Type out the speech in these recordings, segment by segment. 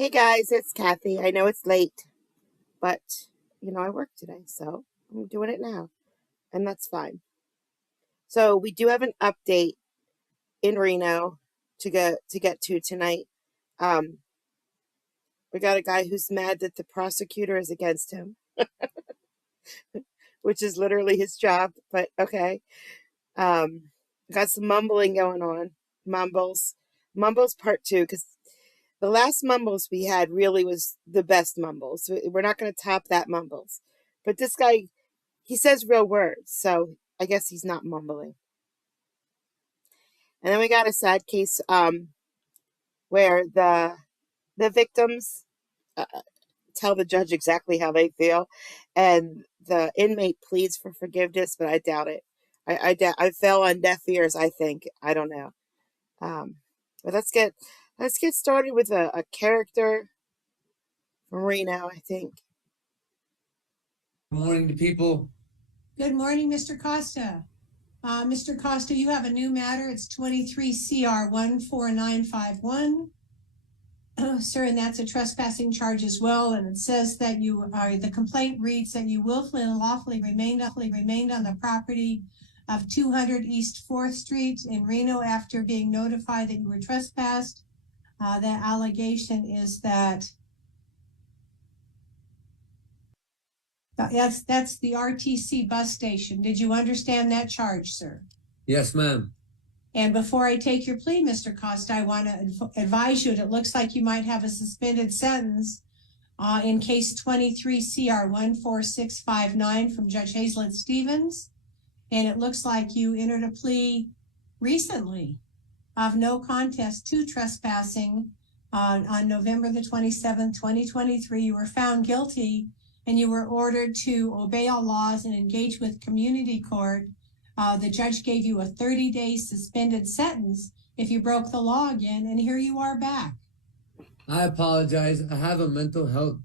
Hey guys, it's Kathy. I know it's late, but I work today, so I'm doing it now, and that's fine. So we do have an update in Reno to get to tonight. Um, we got a guy who's mad that the prosecutor is against him, which is literally his job, but okay. Got some mumbling going on. Mumbles. Mumbles part two, because the last mumbles we had really was the best mumbles. We're not going to top that mumbles. But this guy, he says real words, so I guess he's not mumbling. And then we got a sad case where the victims uh, tell the judge exactly how they feel, and the inmate pleads for forgiveness, but I doubt it. I fell on deaf ears. I think I don't know. Um, but let's get started with a character from Reno. I think. Good morning to people. Good morning, Mr. Costa. Mr. Costa, you have a new matter. It's 23 CR 14951. Sir, and that's a trespassing charge as well. And it says that the complaint reads that you willfully and lawfully remained on the property of 200 East 4th Street in Reno after being notified that you were trespassed. The allegation is that that's the RTC bus station. Did you understand that charge, sir? Yes, ma'am. And before I take your plea, Mr. Costa, I want to advise you that it looks like you might have a suspended sentence in case 23 CR 14659 from Judge Hazlett Stevens. And it looks like you entered a plea recently of no contest to trespassing on November the 27th, 2023. You were found guilty and you were ordered to obey all laws and engage with community court. The judge gave you a 30-day suspended sentence if you broke the law again, and here you are back. I apologize. I have a mental health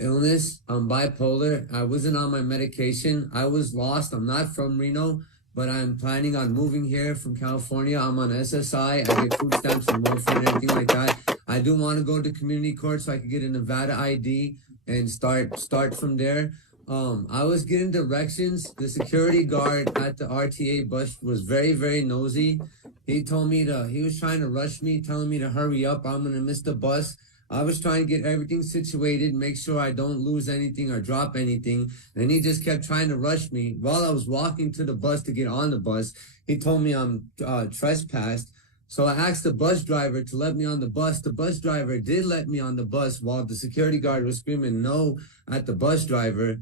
illness. I'm bipolar. I wasn't on my medication. I was lost. I'm not from Reno, but I'm planning on moving here from California. I'm on SSI. I get food stamps and welfare and everything like that. I do want to go to community court so I can get a Nevada ID and start from there. I was getting directions. The security guard at the RTA bus was very, very nosy. He was trying to rush me, telling me to hurry up. I'm going to miss the bus. I was trying to get everything situated, make sure I don't lose anything or drop anything. And he just kept trying to rush me. While I was walking to the bus to get on the bus, he told me I'm trespassed. So I asked the bus driver to let me on the bus. The bus driver did let me on the bus while the security guard was screaming no at the bus driver.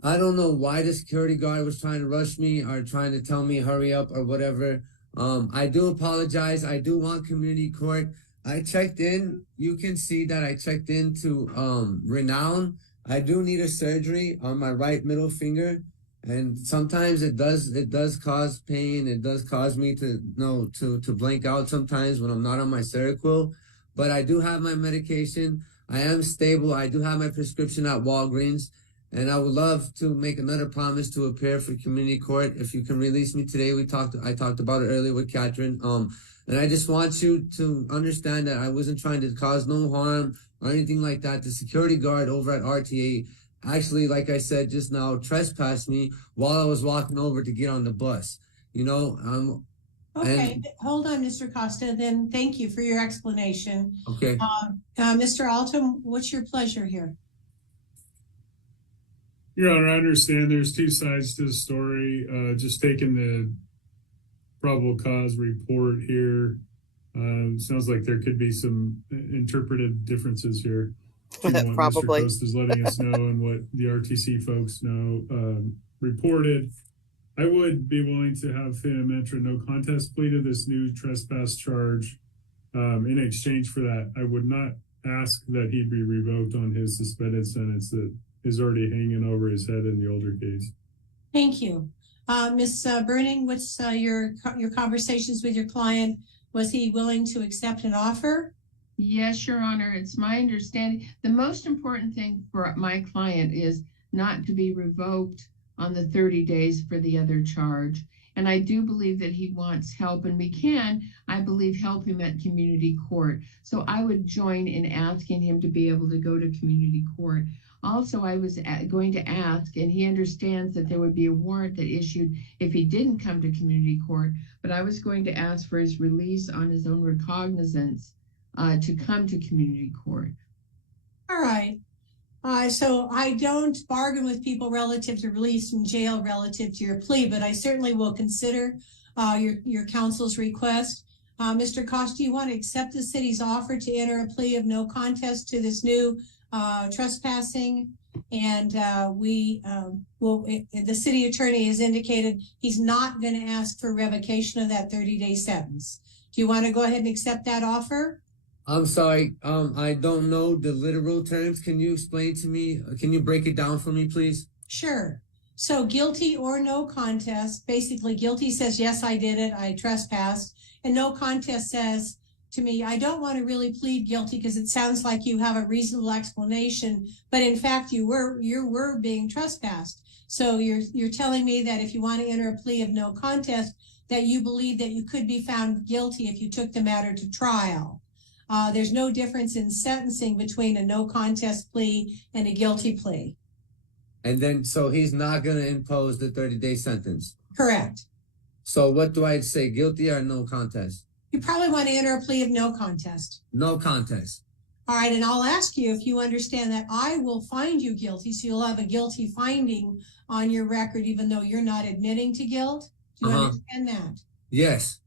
I don't know why the security guard was trying to rush me or trying to tell me hurry up or whatever. I do apologize. I do want community court. I checked in. You can see that I checked into Renown. I do need a surgery on my right middle finger, and sometimes it does cause pain. It does cause me to blank out sometimes when I'm not on my Seroquel. But I do have my medication. I am stable. I do have my prescription at Walgreens. And I would love to make another promise to appear for community court. If you can release me today, I talked about it earlier with Catherine. And I just want you to understand that I wasn't trying to cause no harm or anything like that. The security guard over at RTA actually, like I said just now, trespassed me while I was walking over to get on the bus. Okay, hold on, Mr. Costa. Then thank you for your explanation. Okay. Mr. Alton, what's your pleasure here? Your Honor, I understand there's two sides to the story. Just taking the probable cause report here, sounds like there could be some interpretive differences here. What Probably. Mr. Costa is letting us know and what the RTC folks know reported. I would be willing to have him enter a no contest plea to this new trespass charge. In exchange for that, I would not ask that he be revoked on his suspended sentence that is already hanging over his head in the older case. Thank you. Ms. Burning, what's your conversations with your client? Was he willing to accept an offer? Yes, Your Honor. It's my understanding. The most important thing for my client is not to be revoked on the 30 days for the other charge. And I do believe that he wants help, and we can, I believe, help him at community court. So I would join in asking him to be able to go to community court. Also, I was going to ask, and he understands that there would be a warrant that issued if he didn't come to community court, but I was going to ask for his release on his own recognizance to come to community court. All right. So I don't bargain with people relative to release from jail relative to your plea, but I certainly will consider your counsel's request. Mr. Costa, do you want to accept the city's offer to enter a plea of no contest to this new trespassing? And the city attorney has indicated he's not going to ask for revocation of that 30-day sentence. Do you want to go ahead and accept that offer? I'm sorry, I don't know the literal terms. Can you explain to me? Can you break it down for me, please? Sure. So guilty or no contest, basically guilty says, yes, I did it, I trespassed. And no contest says to me, I don't want to really plead guilty because it sounds like you have a reasonable explanation, but in fact you were being trespassed. So you're telling me that if you want to enter a plea of no contest, that you believe that you could be found guilty if you took the matter to trial. There's no difference in sentencing between a no contest plea and a guilty plea. And then, so he's not going to impose the 30-day sentence? Correct. So what do I say, guilty or no contest? You probably want to enter a plea of no contest. No contest. All right, and I'll ask you if you understand that I will find you guilty, so you'll have a guilty finding on your record even though you're not admitting to guilt. Do you understand that? Yes.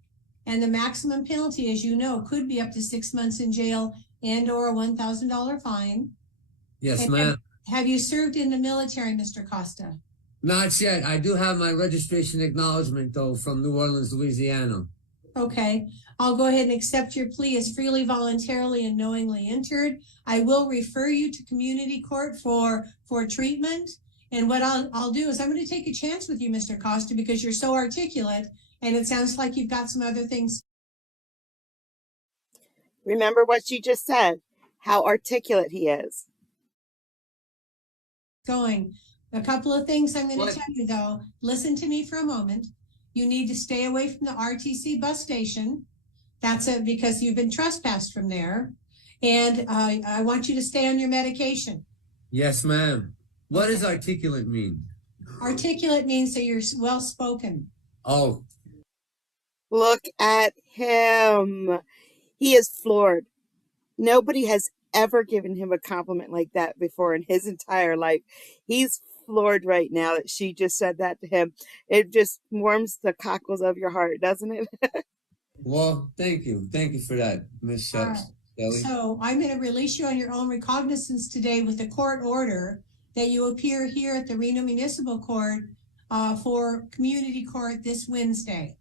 And the maximum penalty, as you know, could be up to 6 months in jail and or a $1,000 fine. Yes, ma'am. Have you served in the military, Mr. Costa? Not yet. I do have my registration acknowledgement, though, from New Orleans, Louisiana. Okay. I'll go ahead and accept your plea as freely, voluntarily, and knowingly entered. I will refer you to community court for treatment. And what I'll do is I'm going to take a chance with you, Mr. Costa, because you're so articulate. And it sounds like you've got some other things. Remember what you just said, how articulate he is. Going. A couple of things I'm going to tell you, though. Listen to me for a moment. You need to stay away from the RTC bus station. That's because you've been trespassed from there. And I want you to stay on your medication. Yes, ma'am. What does articulate mean? Articulate means that you're well-spoken. Oh. Look at him. He is floored. Nobody has ever given him a compliment like that before in his entire life. He's floored right now that she just said that to him. It just warms the cockles of your heart, doesn't it? Well, thank you. Thank you for that, Miss Shucks. Right. So I'm going to release you on your own recognizance today with a court order that you appear here at the Reno Municipal Court for community court this Wednesday.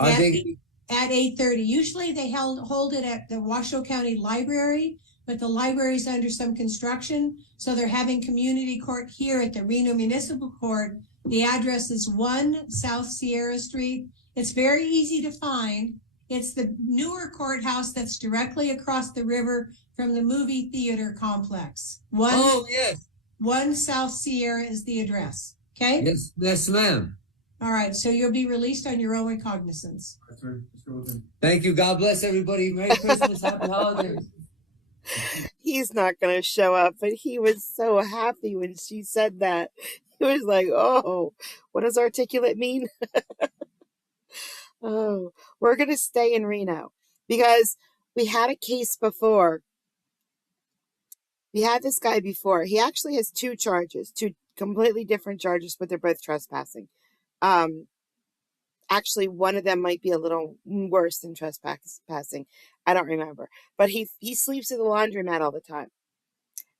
I think at 8:30. Usually they hold it at the Washoe County Library, but the library is under some construction, so they're having community court here at the Reno Municipal Court. The address is 1 South Sierra Street. It's very easy to find. It's the newer courthouse that's directly across the river from the movie theater complex. 1 South Sierra is the address. Okay? Yes, ma'am. All right, so you'll be released on your own recognizance. That's right. Let's go with him. Thank you. God bless everybody. Merry Christmas. Happy holidays. He's not going to show up, but he was so happy when she said that. He was like, oh, what does articulate mean? Oh, we're going to stay in Reno because we had a case before. We had this guy before. He actually has two completely different charges, but they're both trespassing. Actually, one of them might be a little worse than trespassing. I don't remember. But he sleeps at the laundromat all the time.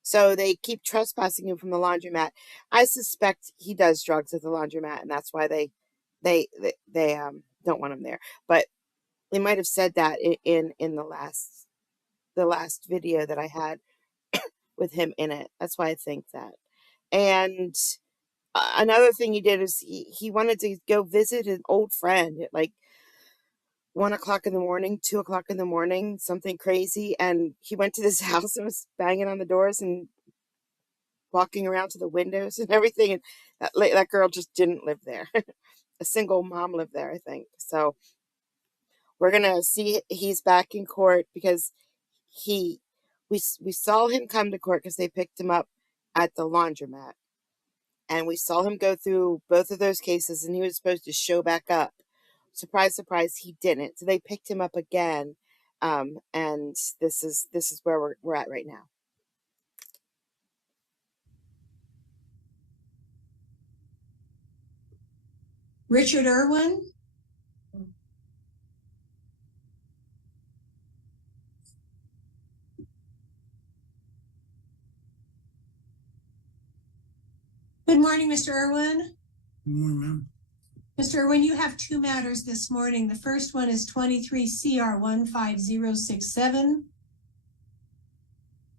So they keep trespassing him from the laundromat. I suspect he does drugs at the laundromat, and that's why they don't want him there. But they might have said that in the last video that I had with him in it. That's why I think that. And another thing he did is he wanted to go visit an old friend at like 1 o'clock in the morning, 2 o'clock in the morning, something crazy. And he went to this house and was banging on the doors and walking around to the windows and everything. And that girl just didn't live there. A single mom lived there, I think. So we're going to see he's back in court because we saw him come to court because they picked him up at the laundromat. And we saw him go through both of those cases, and he was supposed to show back up. Surprise, surprise, he didn't. So they picked him up again. And this is where we're at right now. Richard Irwin? Good morning, Mr. Irwin. Good morning, ma'am. Mr. Irwin, you have two matters this morning. The first one is 23 CR 15067.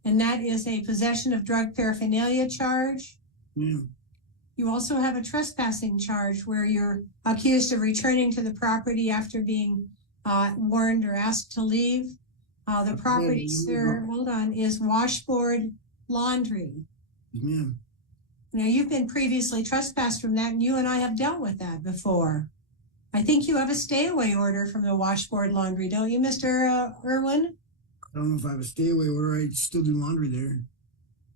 And that is a possession of drug paraphernalia charge. Yeah. You also have a trespassing charge where you're accused of returning to the property after being warned or asked to leave. The property, sir, hold on, is Washboard Laundry. Ma'am. Now, you've been previously trespassed from that, and you and I have dealt with that before. I think you have a stay-away order from the Washboard Laundry, don't you, Mr. Irwin? I don't know if I have a stay-away order. I still do laundry there.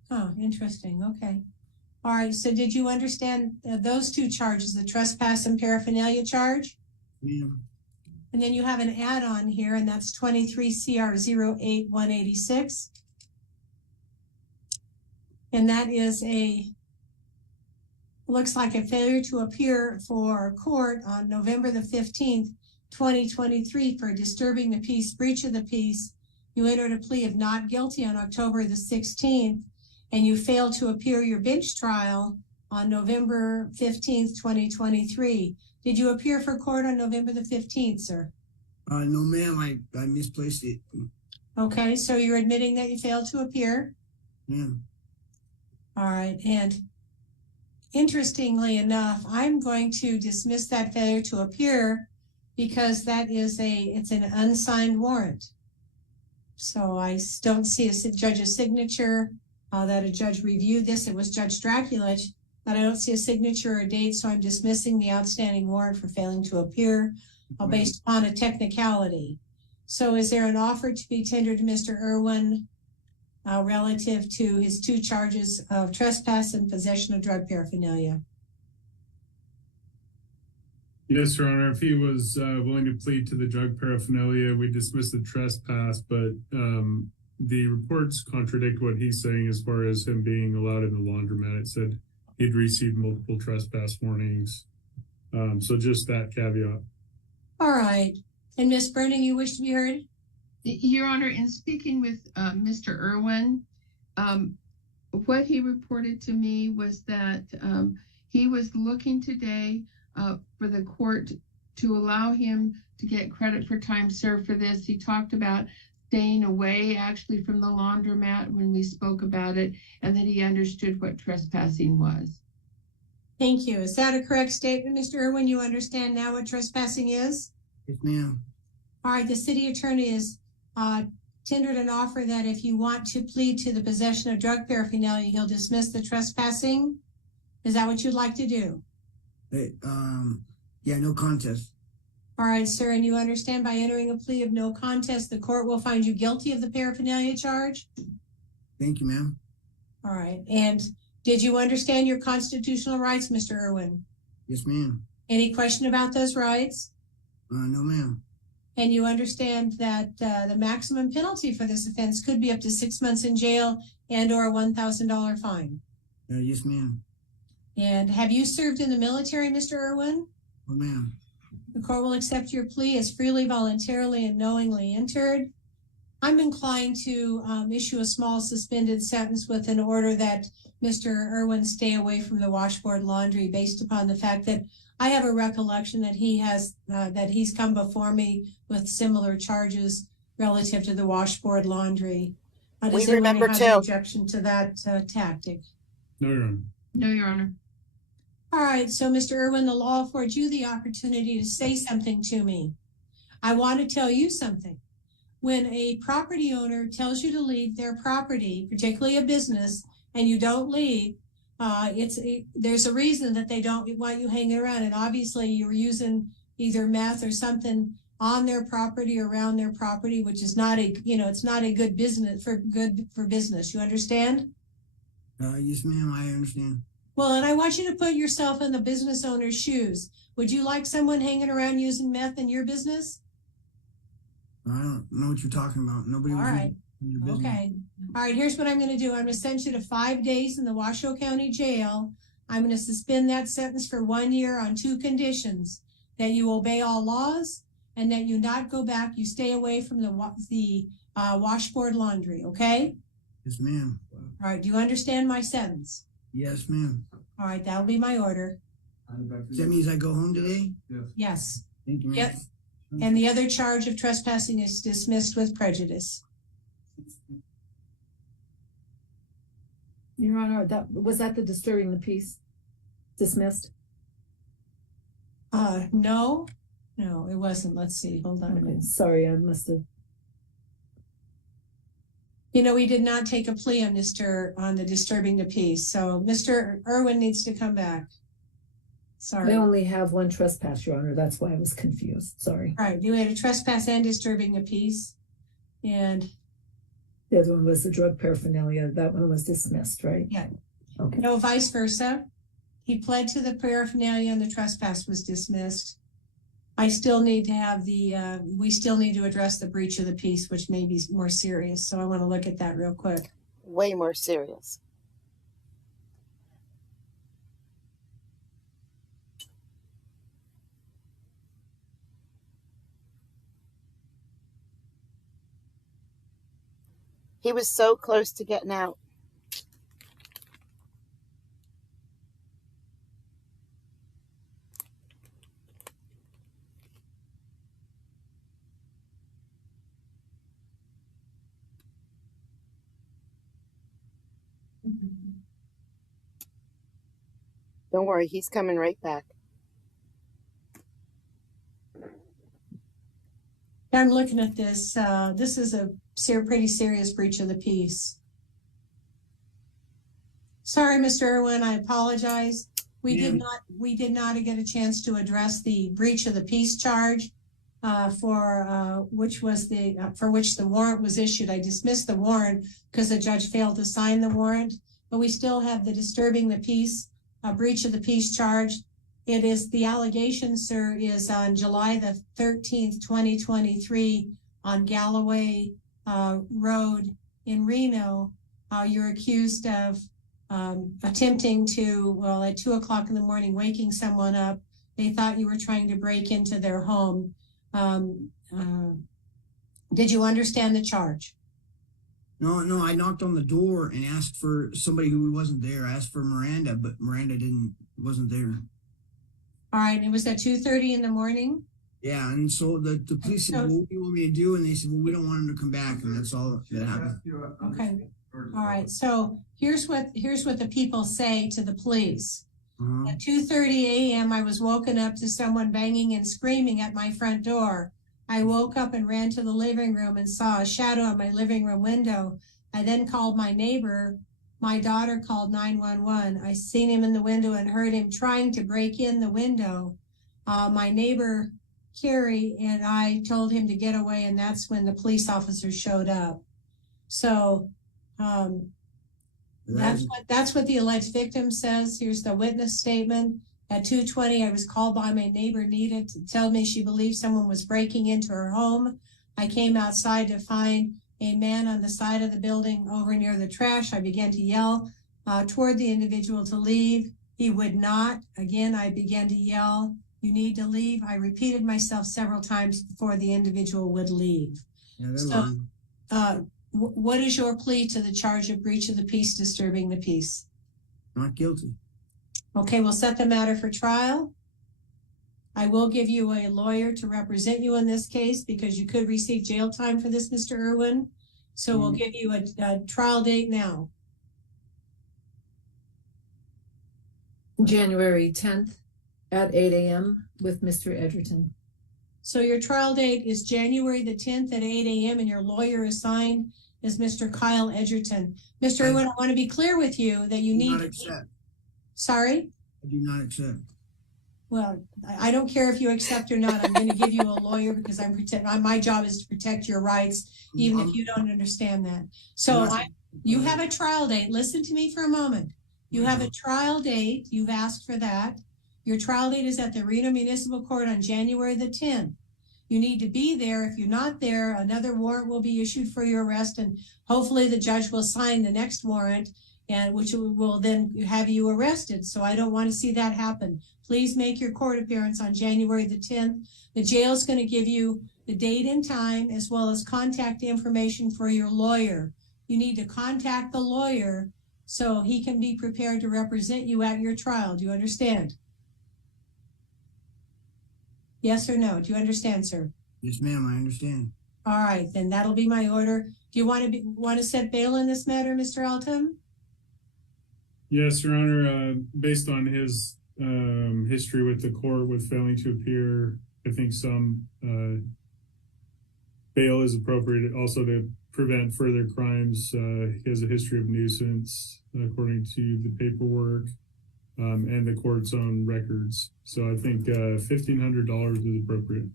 Oh, interesting. Okay. All right. So did you understand those two charges, the trespass and paraphernalia charge? Yeah. And then you have an add-on here, and that's 23 CR 08186. And that is looks like a failure to appear for court on November the 15th, 2023 for disturbing the peace, breach of the peace. You entered a plea of not guilty on October the 16th, and you failed to appear your bench trial on November 15th, 2023. Did you appear for court on November the 15th, sir? No, ma'am. I misplaced it. Okay, so you're admitting that you failed to appear? Yeah. All right, and interestingly enough, I'm going to dismiss that failure to appear because that is it's an unsigned warrant. So I don't see a judge's signature that a judge reviewed this. It was Judge Draculich, but I don't see a signature or date, so I'm dismissing the outstanding warrant for failing to appear based upon a technicality. So is there an offer to be tendered to Mr. Irwin relative to his two charges of trespass and possession of drug paraphernalia? Yes, Your Honor. If he was willing to plead to the drug paraphernalia, we dismiss the trespass, but the reports contradict what he's saying as far as him being allowed in the laundromat. It said he'd received multiple trespass warnings. So just that caveat. All right. And Ms. Burning, you wish to be heard? Your Honor, in speaking with Mr. Irwin, what he reported to me was that he was looking today for the court to allow him to get credit for time served for this. He talked about staying away actually from the laundromat when we spoke about it, and that he understood what trespassing was. Thank you. Is that a correct statement, Mr. Irwin? You understand now what trespassing is? Yes, ma'am. All right. The city attorney has tendered an offer that if you want to plead to the possession of drug paraphernalia, he'll dismiss the trespassing. Is that what you'd like to do? Hey, yeah, no contest. All right, sir. And you understand by entering a plea of no contest, the court will find you guilty of the paraphernalia charge? Thank you, ma'am. All right. And did you understand your constitutional rights, Mr. Irwin? Yes, ma'am. Any question about those rights? No, ma'am. And you understand that the maximum penalty for this offense could be up to 6 months in jail and or a $1,000 fine. Yes, ma'am. And have you served in the military, Mr. Irwin? Oh, ma'am. The court will accept your plea as freely, voluntarily, and knowingly entered. I'm inclined to issue a small suspended sentence with an order that Mr. Irwin stay away from the washboard laundry based upon the fact that I have a recollection that he's come before me with similar charges relative to the washboard laundry. We remember have too. an objection to that tactic? No, Your Honor. No, Your Honor. All right, so Mr. Irwin, the law affords you the opportunity to say something to me. I want to tell you something. When a property owner tells you to leave their property, particularly a business, and you don't leave, there's a reason that they don't want you hanging around. And obviously you were using either meth or something on their property or around their property, which is not it's not a good business for business. You understand? Yes, ma'am, I understand. Well, and I want you to put yourself in the business owner's shoes. Would you like someone hanging around using meth in your business? I don't know what you're talking about. Nobody was All in your business. Okay. All right, here's what I'm going to do. I'm going to send you to 5 days in the Washoe County Jail. I'm going to suspend that sentence for 1 year on 2 conditions: that you obey all laws and that you not go back. You stay away from the washboard laundry, okay? Yes, ma'am. All right, do you understand my sentence? Yes, ma'am. All right, that'll be my order. That means I go home today? Yes. Thank you, ma'am. Yep. And the other charge of trespassing is dismissed with prejudice. Your Honor, was that the disturbing the peace dismissed? No, it wasn't. Let's see. Hold on a minute. Sorry, I must have. We did not take a plea on the disturbing the peace. So Mr. Irwin needs to come back. Sorry. I only have 1 trespass, Your Honor. That's why I was confused. Sorry. All right. You had a trespass and disturbing the peace. And the other one was the drug paraphernalia. That one was dismissed, right? Yeah. Okay. No, vice versa. He pled to the paraphernalia and the trespass was dismissed. I still need to have we still need to address the breach of the peace, which may be more serious. So I want to look at that real quick. Way more serious. He was so close to getting out. Don't worry, he's coming right back. I'm looking at this. This is a pretty serious breach of the peace. Sorry, Mr. Irwin, I apologize. We did not get a chance to address the breach of the peace charge for which the warrant was issued. I dismissed the warrant because the judge failed to sign the warrant, but we still have the disturbing the peace, breach of the peace charge. It is the allegation, sir, is on July the 13th, 2023 on Galloway Road in Reno. You're accused of attempting to, at 2 o'clock in the morning, waking someone up. They thought you were trying to break into their home. Did you understand the charge? No, I knocked on the door and asked for somebody who wasn't there. I asked for Miranda, but Miranda wasn't there. All right, it was at 2:30 in the morning? Yeah, and so the police said, well, what do you want me to do? And they said, well, we don't want him to come back, and that's all that happened. Okay. All right, so here's what the people say to the police. At 2:30 a.m., I was woken up to someone banging and screaming at my front door. I woke up and ran to the living room and saw a shadow on my living room window. I then called my neighbor. My daughter called 911. I seen him in the window and heard him trying to break in the window. My neighbor, Carrie, and I told him to get away, and that's when the police officers showed up. So that's what the alleged victim says. Here's the witness statement. At 2:20, I was called by my neighbor, Nita, to tell me she believed someone was breaking into her home. I came outside to find a man on the side of the building over near the trash. I began to yell toward the individual to leave. He would not. Again, I began to yell, "You need to leave." I repeated myself several times before the individual would leave. Yeah, so, what is your plea to the charge of breach of the peace, disturbing the peace? Not guilty. Okay, we'll set the matter for trial. I will give you a lawyer to represent you in this case because you could receive jail time for this, Mr. Irwin. So we'll give you a trial date now. January 10th at 8 a.m. with Mr. Edgerton. So your trial date is January the 10th at 8 a.m. and your lawyer assigned is Mr. Kyle Edgerton. Mr. I- Irwin, I want to be clear with you that you Do need not to. accept. Sorry? I do not accept. Well, I don't care if you accept or not. I'm going to give you a lawyer because my job is to protect your rights, even if you don't understand that. So you have a trial date. Listen to me for a moment. You have a trial date. You've asked for that. Your trial date is at the Reno Municipal Court on January the 10th. You need to be there. If you're not there, another warrant will be issued for your arrest, and hopefully the judge will sign the next warrant, and which will then have you arrested. So I don't want to see that happen. Please make your court appearance on January the 10th. The jail is going to give you the date and time as well as contact information for your lawyer. You need to contact the lawyer so he can be prepared to represent you at your trial. Do you understand? Yes or no? Do you understand, sir? Yes, ma'am, I understand. All right, then that'll be my order. Do you want to set bail in this matter, Mr. Altum? Yes, Your Honor. Based on his history with the court with failing to appear, I think some bail is appropriate. Also to prevent further crimes. He has a history of nuisance, according to the paperwork and the court's own records. So I think $1,500 is appropriate.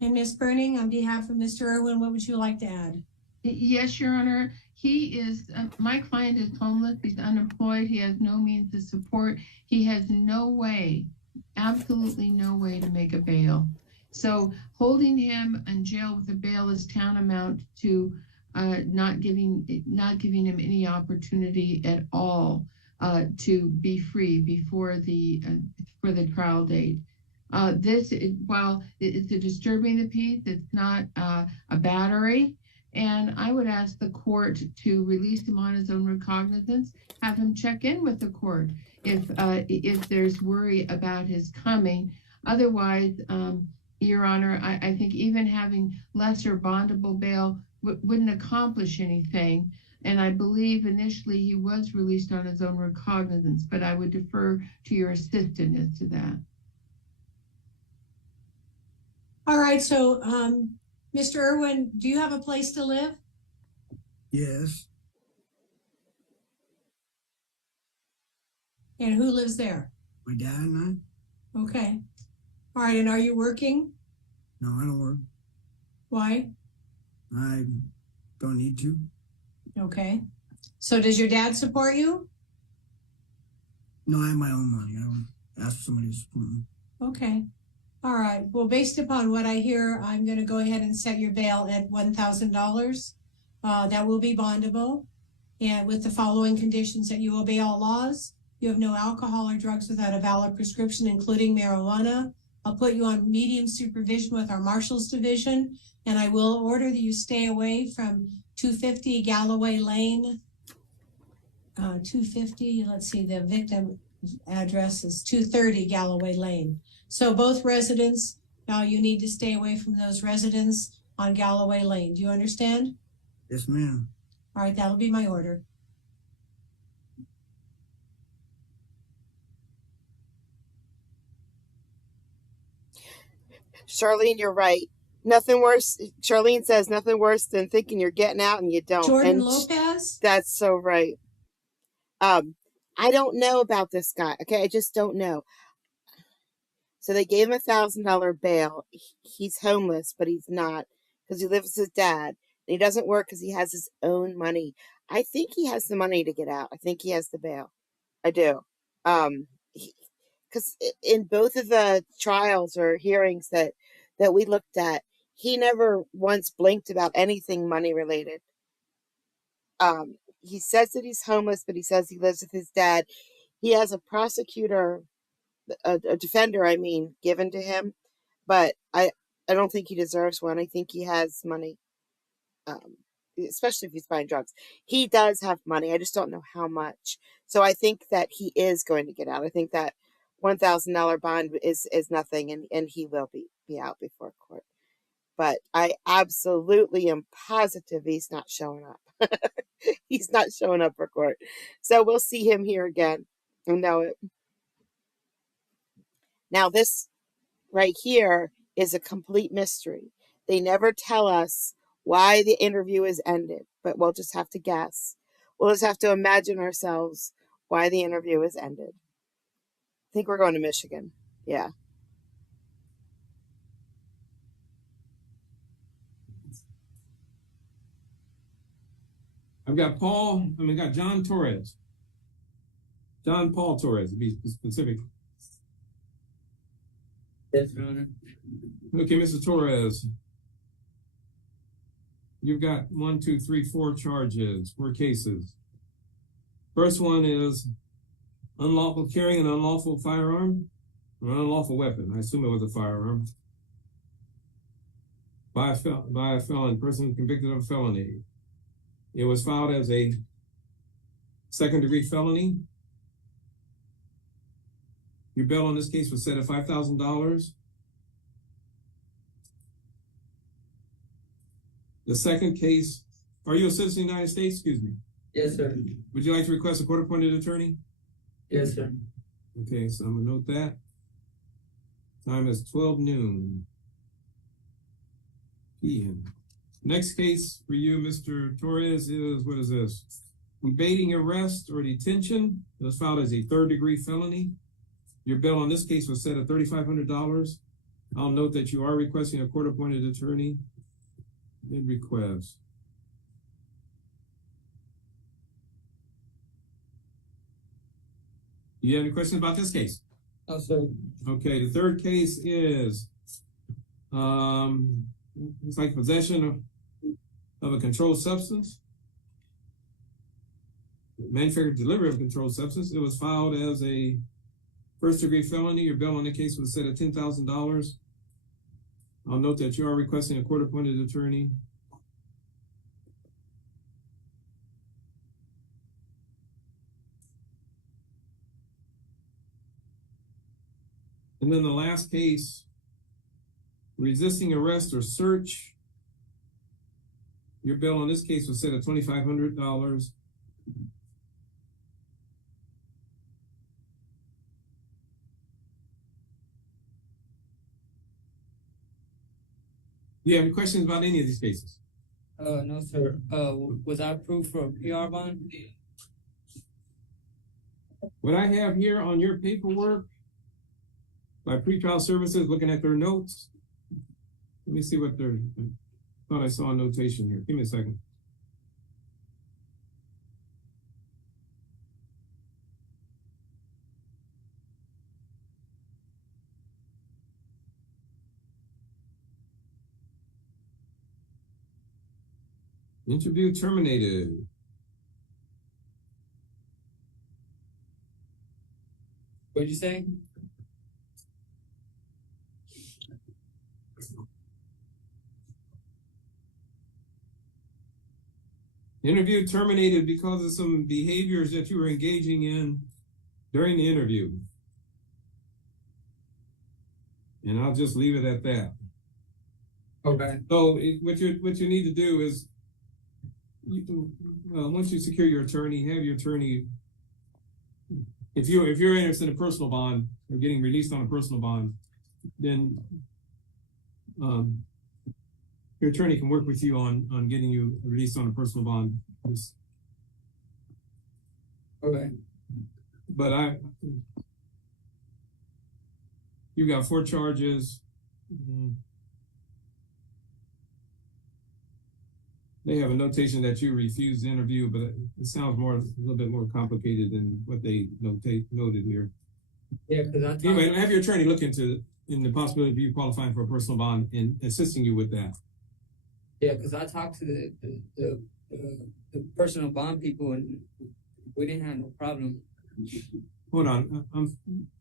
And Ms. Burning, on behalf of Mr. Irwin, what would you like to add? Yes, Your Honor. He is, my client is homeless. He's unemployed. He has no means of support. He has no way, absolutely no way to make a bail. So holding him in jail with a bail is tantamount to not giving him any opportunity at all to be free before the for the trial date. While it's a disturbing the peace, it's not a battery. And I would ask the court to release him on his own recognizance, have him check in with the court if there's worry about his coming. Otherwise, Your Honor, I think even having lesser bondable bail wouldn't accomplish anything. And I believe initially he was released on his own recognizance, but I would defer to your assistant as to that. All right, so Mr. Irwin, do you have a place to live? Yes. And who lives there? My dad and Okay. All right, and are you working? I? No, I don't work. Why? I don't need to. Okay. So does your dad support you? No, I have my own money. I don't ask somebody to support me. Okay. All right. Well, based upon what I hear, I'm going to go ahead and set your bail at $1,000. That will be bondable. And with the following conditions: that you obey all laws, you have no alcohol or drugs without a valid prescription, including marijuana. I'll put you on medium supervision with our Marshals Division, and I will order that you stay away from 250 Galloway Lane. 250, let's see, the victim address is 230 Galloway Lane. So both residents, you need to stay away from those residents on Galloway Lane. Do you understand? Yes, ma'am. All right, that'll be my order. Charlene, you're right. Nothing worse. Charlene says nothing worse than thinking you're getting out and you don't. Jordan And Lopez? that's so right. I don't know about this guy. Okay, I just don't know. So they gave him $1,000 bail. He's homeless, but he's not because he lives with his dad. And he doesn't work because he has his own money. I think he has the money to get out. I think he has the bail. I do. Because in both of the trials or hearings that we looked at, he never once blinked about anything money related. He says that he's homeless, but he says he lives with his dad. He has a prosecutor, a defender, I mean, given to him, but I don't think he deserves one. I think he has money, especially if he's buying drugs. He does have money. I just don't know how much. So I think that he is going to get out. I think that $1,000 bond is nothing, and he will be out before court. But I absolutely am positive he's not showing up. He's not showing up for court. So we'll see him here again. I know it. Now this right here is a complete mystery. They never tell us why the interview is ended, but we'll just have to guess. We'll just have to imagine ourselves why the interview is ended. I think we're going to Michigan. Yeah. I've got John Torres. John Paul Torres, to be specific. Yes, Your Honor. Okay, Mr. Torres. You've got 4 charges, 4 cases. First one is unlawful carrying an unlawful firearm or an unlawful weapon. I assume it was a firearm. By a felon, person convicted of a felony. It was filed as a second-degree felony. Your bail on this case was set at $5,000. The second case, are you a citizen of the United States? Excuse me. Yes, sir. Would you like to request a court-appointed attorney? Yes, sir. Okay, so I'm gonna note that. Time is 12 noon p.m. Next case for you, Mr. Torres, is, what is this? Evading arrest or detention. It was filed as a third-degree felony. Your bail on this case was set at $3,500. I'll note that you are requesting a court-appointed attorney. Mid-request. Do you have any questions about this case? No, sir. Okay, the third case is it's like possession of a controlled substance. Manufacture delivery of a controlled substance. It was filed as a first-degree felony. Your bail on the case was set at $10,000. I'll note that you are requesting a court-appointed attorney. And then the last case, resisting arrest or search. Your bail on this case was set at $2,500. Do you have any questions about any of these cases? No, sir. Was I approved for a PR bond? What I have here on your paperwork by pretrial services, looking at their notes. Let me see what they're, I thought I saw a notation here. Give me a second. Interview terminated. What'd you say? Interview terminated because of some behaviors that you were engaging in during the interview. And I'll just leave it at that. Okay. So what you need to do is, once you secure your attorney, have your attorney. If you're interested in a personal bond or getting released on a personal bond, then your attorney can work with you on getting you released on a personal bond. Okay. But you got 4 charges. They have a notation that you refused the interview, but it sounds a little bit more complicated than what they noted here. Yeah, because Anyway, have your attorney look into the possibility of you qualifying for a personal bond and assisting you with that. Yeah, because I talked to the personal bond people and we didn't have no problem. Hold on. Can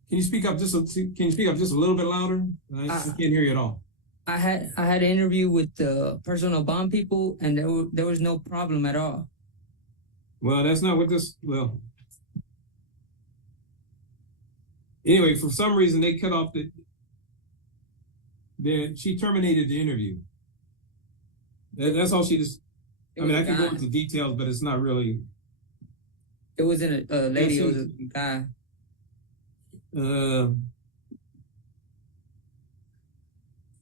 you speak up just a little bit louder? I can't hear you at all. I had an interview with the personal bond people and there was no problem at all. Well, that's not what this. Well, anyway, for some reason they cut off she terminated the interview. That's all she just. I mean, I can go into details, but it's not really. It wasn't a lady, it was a guy.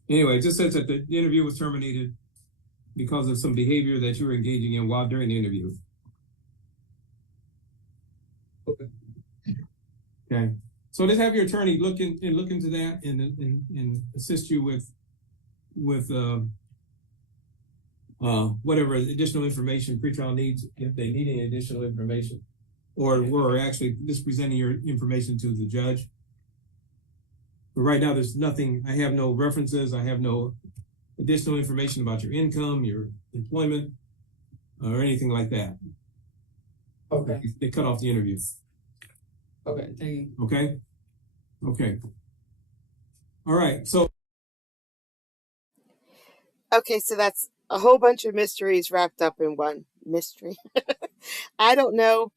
Anyway, it just says that the interview was terminated. because of some behavior that you were engaging in while during the interview. Okay. So let's have your attorney look into that and assist you with whatever additional information pretrial needs, if they need any additional information, or we're actually just presenting your information to the judge. But right now, there's nothing. I have no references. I have no additional information about your income, your employment, or anything like that. Okay. They cut off the interview. Okay, thank you. Okay. Okay. All right. So. Okay, so that's a whole bunch of mysteries wrapped up in one mystery. I don't know.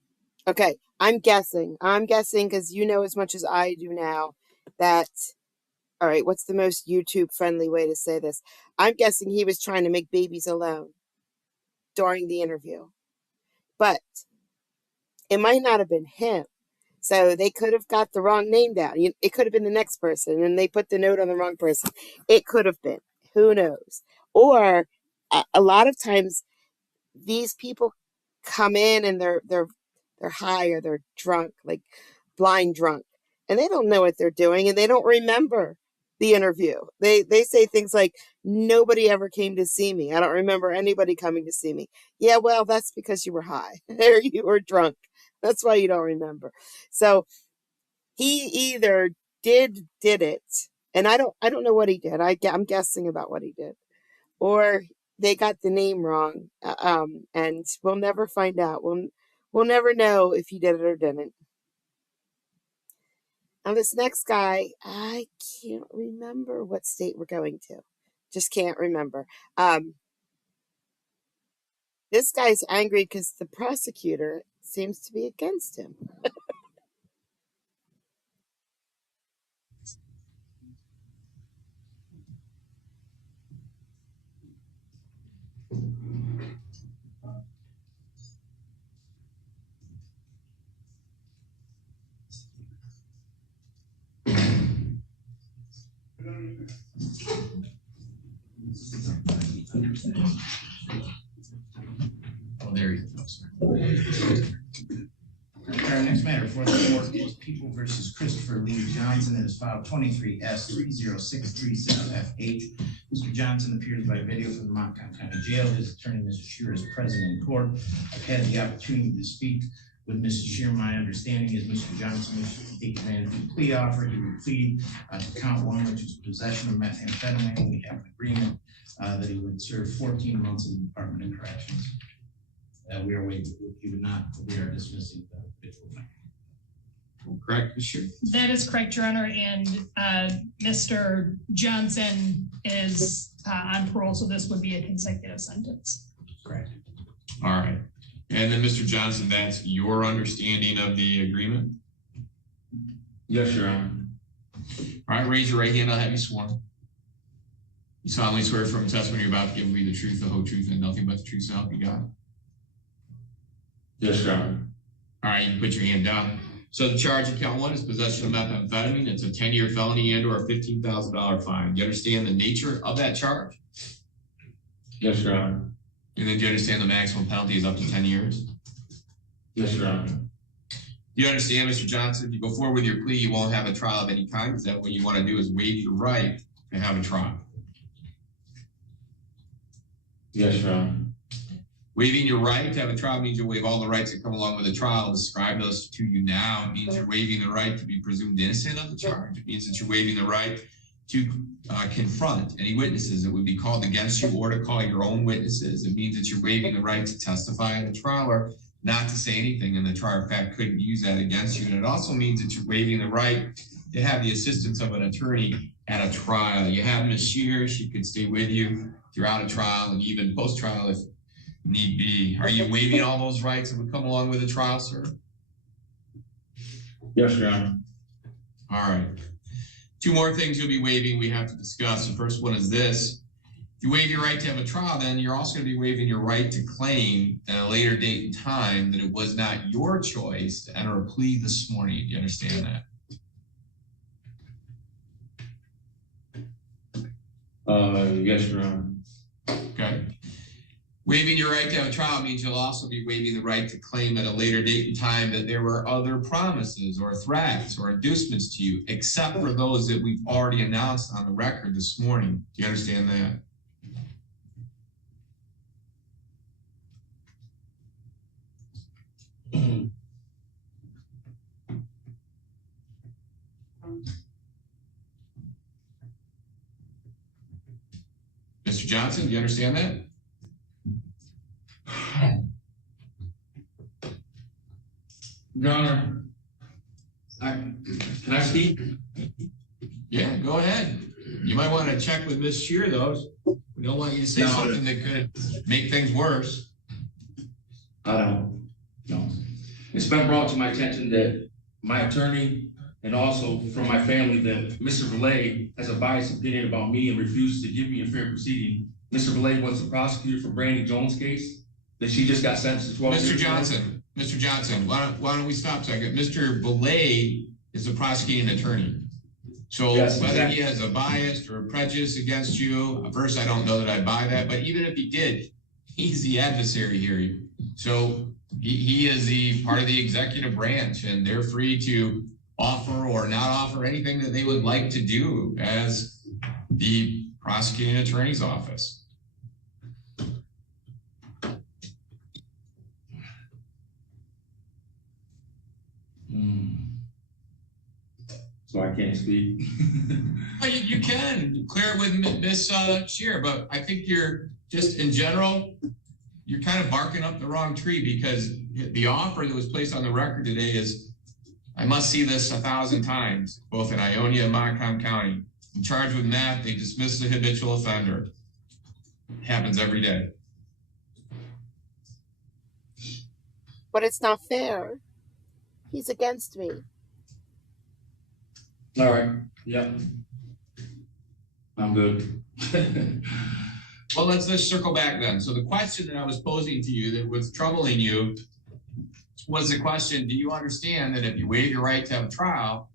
Okay, I'm guessing because you know as much as I do now that, all right, what's the most YouTube friendly way to say this? I'm guessing he was trying to make babies alone during the interview, but it might not have been him. So they could have got the wrong name down. It could have been the next person and they put the note on the wrong person. It could have been. Who knows? Or a lot of times these people come in and they're high or they're drunk, like blind drunk, and they don't know what they're doing and they don't remember the interview. They say things like, nobody ever came to see me. I don't remember anybody coming to see me. Yeah, well, that's because you were high or you were drunk. That's why you don't remember. So he either did it, and I don't know what he did. I'm guessing about what he did, or they got the name wrong, and we'll never find out. We'll never know if he did it or didn't. Now this next guy, I can't remember what state we're going to. Just can't remember. This guy's angry because the prosecutor seems to be against him. Oh, there you go. Our next matter for the court is People versus Christopher Lee Johnson. It is filed 23S30637FH. Mr. Johnson appears by video from the Montcalm County Jail. His attorney, Mr. Shear, is present in court. I've had the opportunity to speak with Mr. Shear. My understanding is Mr. Johnson wishes to take advantage of the plea offer. He would plead to count one, which is possession of methamphetamine. We have an agreement that he would serve 14 months in the Department of Corrections. We are waiting. He would not. We are dismissing the individual. Correct, Mr. Shear? That is correct, Your Honor. And Mr. Johnson is on parole, so this would be a consecutive sentence. Correct. All right. And then, Mr. Johnson, that's your understanding of the agreement? Yes, Your Honor. All right, raise your right hand. I'll have you sworn. You solemnly swear from testimony you're about to give me the truth, the whole truth, and nothing but the truth, so help you God? Yes, Your Honor. All right, you can put your hand down. So the charge of count one is possession of methamphetamine. It's a 10-year felony and or a $15,000 fine. Do you understand the nature of that charge? Yes, Your Honor. And then do you understand the maximum penalty is up to 10 years? Yes, Your Honor. Do you understand, Mr. Johnson, if you go forward with your plea, you won't have a trial of any kind, because that what you want to do is waive your right to have a trial? Yes, Your Honor. Waiving your right to have a trial means you waive all the rights that come along with a trial. Describe those to you now. It means you're waiving the right to be presumed innocent of the charge. It means that you're waiving the right to confront any witnesses that would be called against you or to call your own witnesses. It means that you're waiving the right to testify at a trial or not to say anything, and the trier of fact couldn't use that against you. And it also means that you're waiving the right to have the assistance of an attorney at a trial. You have Ms. Shear. She could stay with you throughout a trial and even post-trial if need be. Are you waiving all those rights that would come along with a trial, sir? Yes, Your Honor. All right. Two more things you'll be waiving we have to discuss. The first one is this. If you waive your right to have a trial, then you're also going to be waiving your right to claim at a later date and time that it was not your choice to enter a plea this morning. Do you understand that? Yes, Your Honor. Okay. Waiving your right to have a trial means you'll also be waiving the right to claim at a later date and time that there were other promises or threats or inducements to you, except for those that we've already announced on the record this morning. Do you understand that? Mr. Johnson, do you understand that? Your Honor, can I speak? Yeah, go ahead. You might want to check with Ms. Shear, though. We don't want you to say something that could make things worse. I don't. No. It's been brought to my attention that my attorney and also from my family that Mr. Valet has a biased opinion about me and refuses to give me a fair proceeding. Mr. Valet was the prosecutor for Brandy Jones' case that she just got sentenced to 12 years. Mr. Johnson, why don't we stop a second? Mr. Valet is the prosecuting attorney. So yes, whether exactly. He has a bias or a prejudice against you, first, I don't know that I buy that, but even if he did, he's the adversary here. So he is the part of the executive branch, and they're free to offer or not offer anything that they would like to do as the prosecuting attorney's office. So I can't speak. Well, you can clear it with Ms. Shear, but I think you're just in general, you're kind of barking up the wrong tree, because the offer that was placed on the record today is, I must see this 1,000 times, both in Ionia and Montcalm County. I'm charged with that. They dismiss the habitual offender. It happens every day. But it's not fair. He's against me. All right. Yeah. I'm good. Well, let's circle back then. So the question that I was posing to you that was troubling you was the question, do you understand that if you waive your right to have a trial,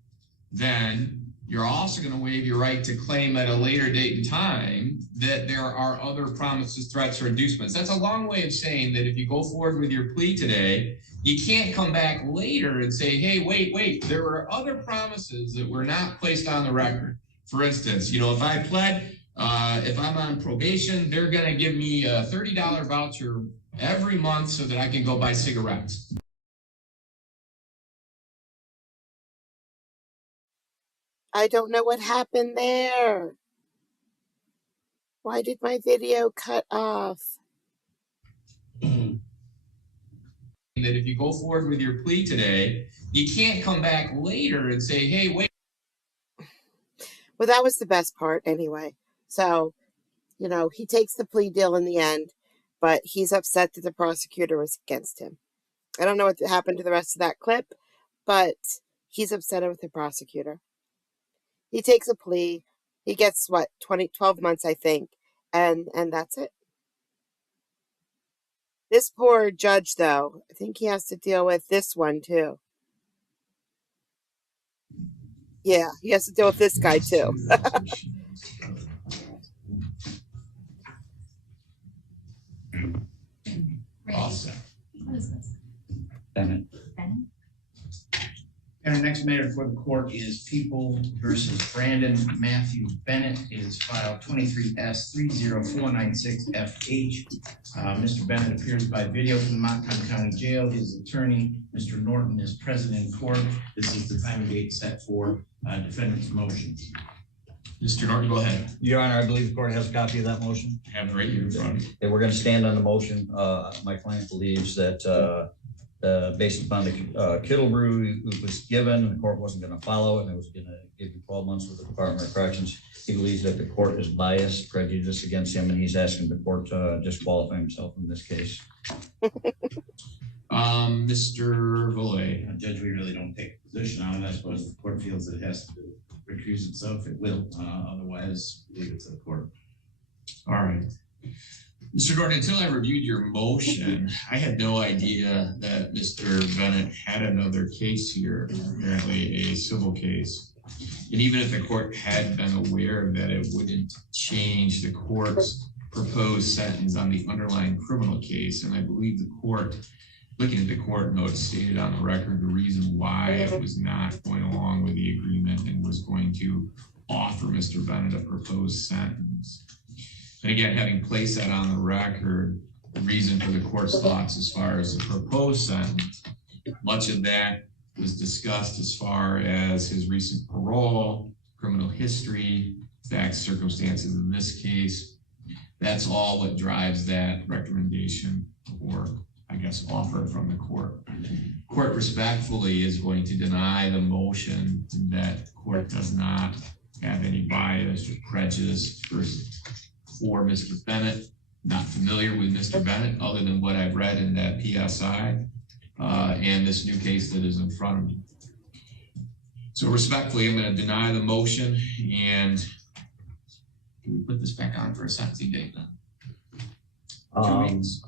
then you're also going to waive your right to claim at a later date and time that there are other promises, threats, or inducements? That's a long way of saying that if you go forward with your plea today, you can't come back later and say, hey, wait, there were other promises that were not placed on the record. For instance, if I pled, if I'm on probation, they're going to give me a $30 voucher every month so that I can go buy cigarettes. I don't know what happened there. Why did my video cut off? That if you go forward with your plea today, you can't come back later and say, hey, wait. Well, that was the best part anyway. So, he takes the plea deal in the end, but he's upset that the prosecutor was against him. I don't know what happened to the rest of that clip, but he's upset with the prosecutor. He takes a plea. He gets 12 months, I think, and that's it. This poor judge, though, I think he has to deal with this one too. Yeah, he has to deal with this guy too. Awesome. What is this? Bennett. And our next matter for the court is People versus Brandon Matthew Bennett. It is file 23S30496FH. Mr. Bennett appears by video from the Montcalm County Jail. His attorney, Mr. Norton, is present in court. This is the time and date set for defendant's motion. Mr. Norton, go ahead. Your Honor, I believe the court has a copy of that motion. I have it right here in front of me. We're going to stand on the motion. My client believes that based upon the Kittle brew was given, the court wasn't going to follow it, and it was going to give him 12 months with the Department of Corrections. He believes that the court is biased, prejudiced against him, and he's asking the court to disqualify himself in this case. Mr. Valet. Judge, we really don't take a position on it. I suppose the court feels that it has to recuse itself. It will. Otherwise, leave it to the court. All right. Mr. Norton, until I reviewed your motion, I had no idea that Mr. Bennett had another case here, apparently a civil case. And even if the court had been aware of that, it wouldn't change the court's proposed sentence on the underlying criminal case. And I believe the court, looking at the court notes, stated on the record the reason why it was not going along with the agreement and was going to offer Mr. Bennett a proposed sentence. And again, having placed that on the record, the reason for the court's thoughts as far as the proposed sentence, much of that was discussed as far as his recent parole, criminal history, facts, circumstances in this case. That's all what drives that recommendation, or I guess offer from the court. Court respectfully is going to deny the motion that court does not have any bias or prejudice for Mr. Bennett. Not familiar with Mr. Bennett other than what I've read in that PSI and this new case that is in front of me. So respectfully, I'm going to deny the motion, and can we put this back on for a sentencing date then? 2 weeks.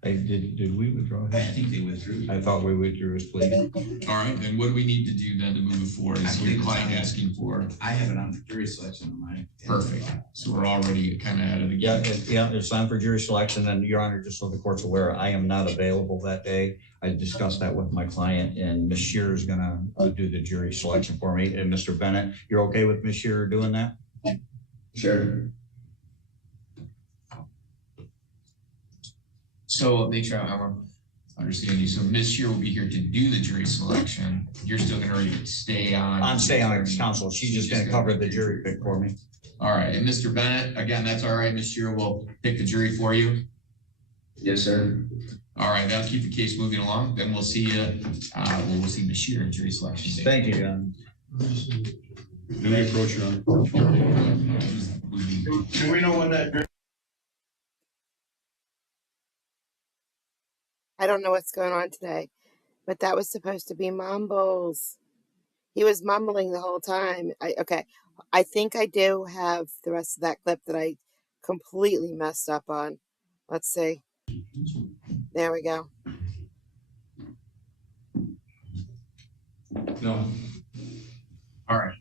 Did we withdraw? I think they withdrew. I thought we withdrew his plea. All right, then what do we need to do then to move it forward? Is your client asking for? I have it on for jury selection on mine. Perfect. So we're already kind of out of the Yeah, game. it's time for jury selection. And Your Honor, just so the court's aware, I am not available that day. I discussed that with my client, and Ms. Shearer is gonna do the jury selection for me. And Mr. Bennett, you're okay with Ms. Shearer doing that? Sure. So make sure I understand you. So Ms. Shearer will be here to do the jury selection. You're still going to stay on? I'm staying on as counsel. She's just going to cover the jury pick for me. All right. And Mr. Bennett, again, that's all right. Ms. Shearer will pick the jury for you. Yes, sir. All right. That'll keep the case moving along. Then we'll see you. We'll see Ms. Shearer in jury selection. Thank you, John. Can I approach you on? Do we know when that? I don't know what's going on today, but that was supposed to be mumbles. He was mumbling the whole time. Okay. I think I do have the rest of that clip that I completely messed up on. Let's see. There we go. No. All right.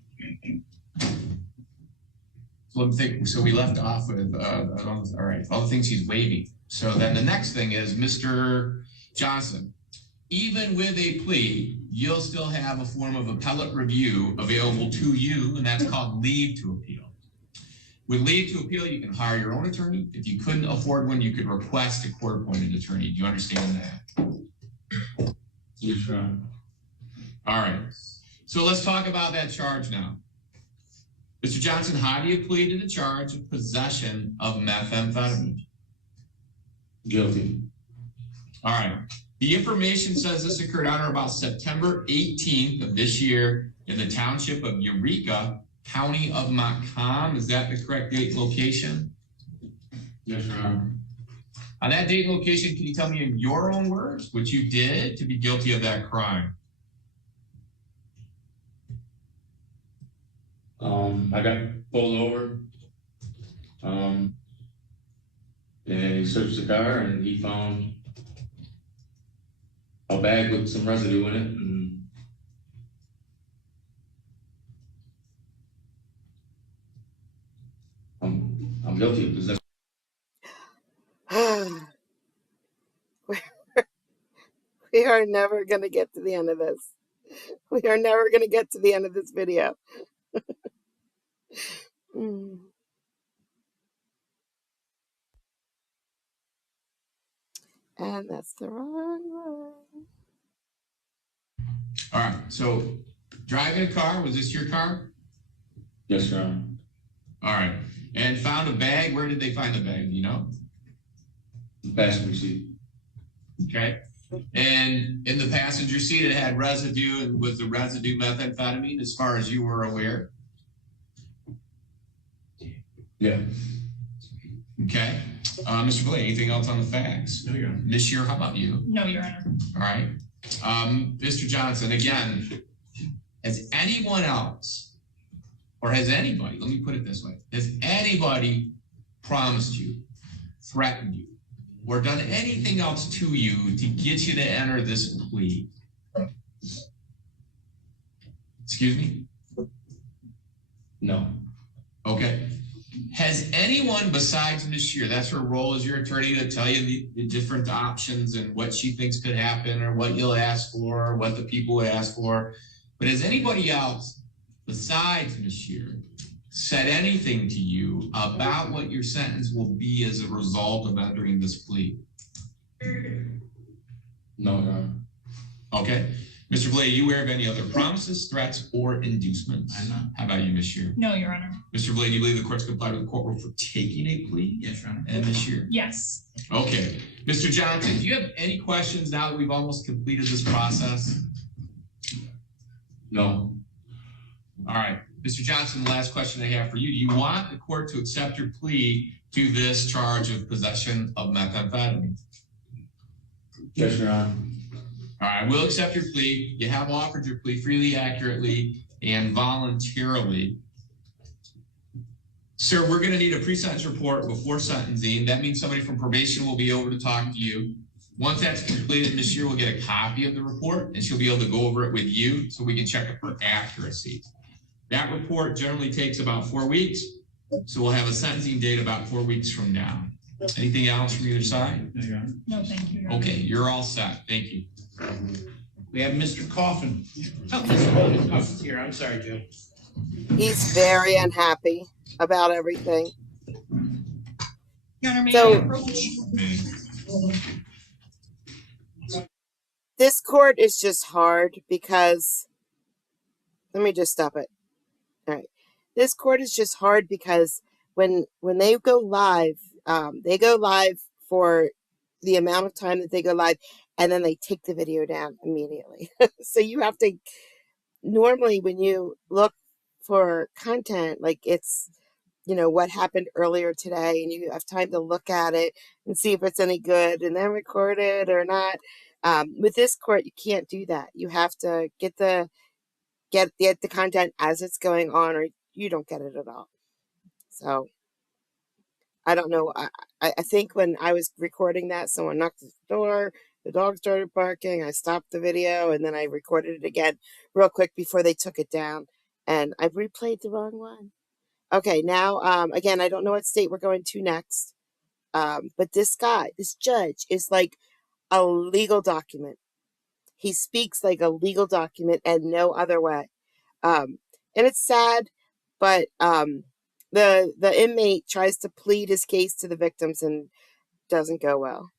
So we left off with, all right, all the things he's waiving. So then the next thing is Mr. Johnson. Even with a plea, you'll still have a form of appellate review available to you, and that's called leave to appeal. With leave to appeal, you can hire your own attorney. If you couldn't afford one, you could request a court-appointed attorney. Do you understand that? Yes, sir. All right. So let's talk about that charge now. Mr. Johnson, how do you plead to the charge of possession of methamphetamine? Guilty. All right. The information says this occurred on or about September 18th of this year in the township of Eureka, county of Montcalm. Is that the correct date and location? Yes, sir. On that date and location, can you tell me in your own words what you did to be guilty of that crime? I got pulled over. And he searched the car and he found a bag with some residue in it, and I'm guilty of possession. We are never going to get to the end of this. We are never going to get to the end of this video. And that's the wrong one. All right. So driving a car, was this your car? Yes, sir. All right. And found a bag. Where did they find the bag? Do you know? The passenger seat. Okay. And in the passenger seat, it had residue, and was the residue methamphetamine as far as you were aware? Yeah. Okay. Mr. Blake, anything else on the facts? No, Your Honor. Ms. Shearer, how about you? No, Your Honor. All right. Mr. Johnson, again, has anyone else, or has anybody, let me put it this way, has anybody promised you, threatened you, or done anything else to you to get you to enter this plea? Excuse me? No. Okay. Has anyone besides Ms. Shear, that's her role as your attorney, to tell you the different options and what she thinks could happen or what you'll ask for, or what the people would ask for. But has anybody else besides Ms. Shear said anything to you about what your sentence will be as a result of entering this plea? No, Your Honor. Okay. Mr. Blay, are you aware of any other promises, threats, or inducements? I'm not. How about you, Ms. Shear? No, Your Honor. Mr. Blay, do you believe the court's complied with the court rule for taking a plea? Yes, Your Honor. And Ms. Shear? Yes. Okay. Mr. Johnson, do you have any questions now that we've almost completed this process? No. All right. Mr. Johnson, the last question I have for you. Do you want the court to accept your plea to this charge of possession of methamphetamine? Yes, Your Honor. All right, we'll accept your plea. You have offered your plea freely, accurately, and voluntarily. Sir, we're going to need a pre-sentence report before sentencing. That means somebody from probation will be over to talk to you. Once that's completed, Ms. Shear will get a copy of the report, and she'll be able to go over it with you so we can check it for accuracy. That report generally takes about 4 weeks, so we'll have a sentencing date about 4 weeks from now. Anything else from either side? No, Your Honor. No, thank you, Your Honor. Okay, you're all set. Thank you. We have Mr. Coffin. Oh, Mr. Coffin's here. I'm sorry, Joe. He's very unhappy about everything. Your Honor, may So- I approach? This court is just hard because, let me just stop it. All right. This court is just hard because when they go live for the amount of time that they go live, and then they take the video down immediately. So you have to, normally when you look for content, like it's, what happened earlier today, and you have time to look at it and see if it's any good and then record it or not. With this court, you can't do that. You have to get the content as it's going on, or you don't get it at all. So I don't know. I think when I was recording that, someone knocked at the door, the dog started barking, I stopped the video, and then I recorded it again real quick before they took it down. And I replayed the wrong one. Okay, now, again, I don't know what state we're going to next. But this judge is like a legal document. He speaks like a legal document and no other way. And it's sad, but the inmate tries to plead his case to the victims and doesn't go well.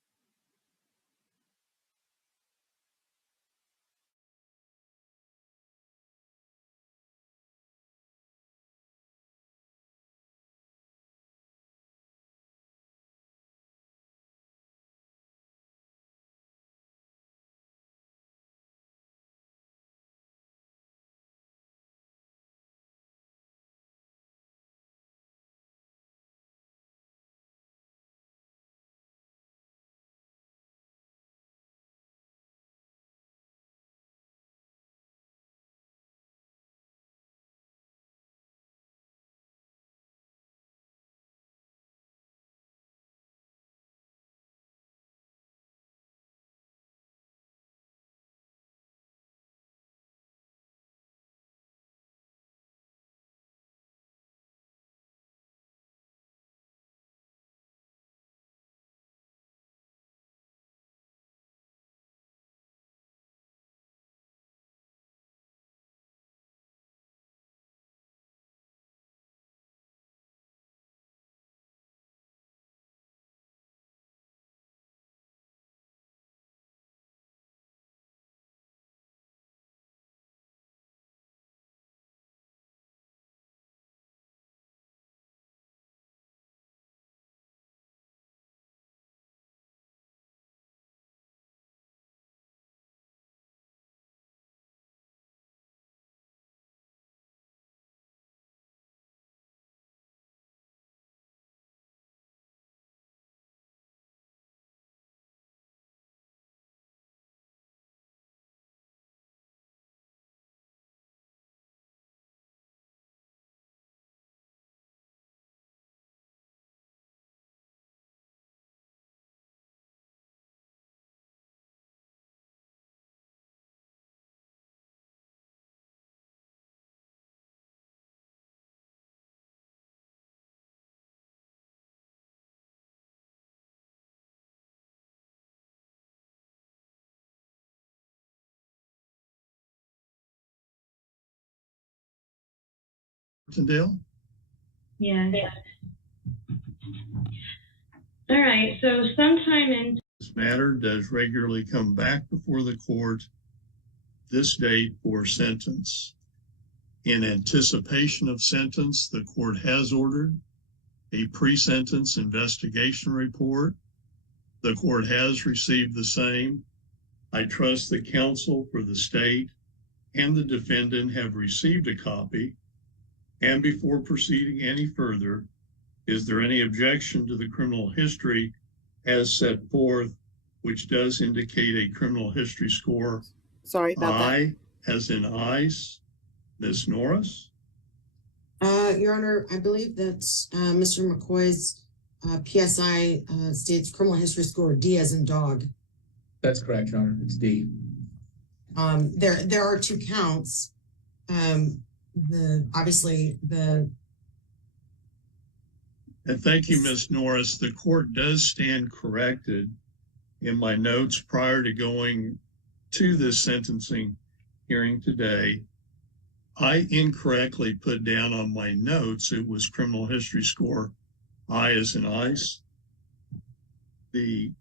Martindale? Yeah. All right, so sometime in This matter does regularly come back before the court this date for sentence. In anticipation of sentence, the court has ordered a pre-sentence investigation report. The court has received the same. I trust the counsel for the state and the defendant have received a copy. And before proceeding any further, is there any objection to the criminal history as set forth, which does indicate a criminal history score? Sorry about I, as in ice, Ms. Norris? Your Honor, I believe that Mr. McCoy's PSI states criminal history score D as in dog. That's correct, Your Honor. It's D. There are two counts. Obviously the. And thank you, Ms. Norris. The court does stand corrected. In my notes prior to going to this sentencing hearing today, I incorrectly put down on my notes, it was criminal history score I as in ice. The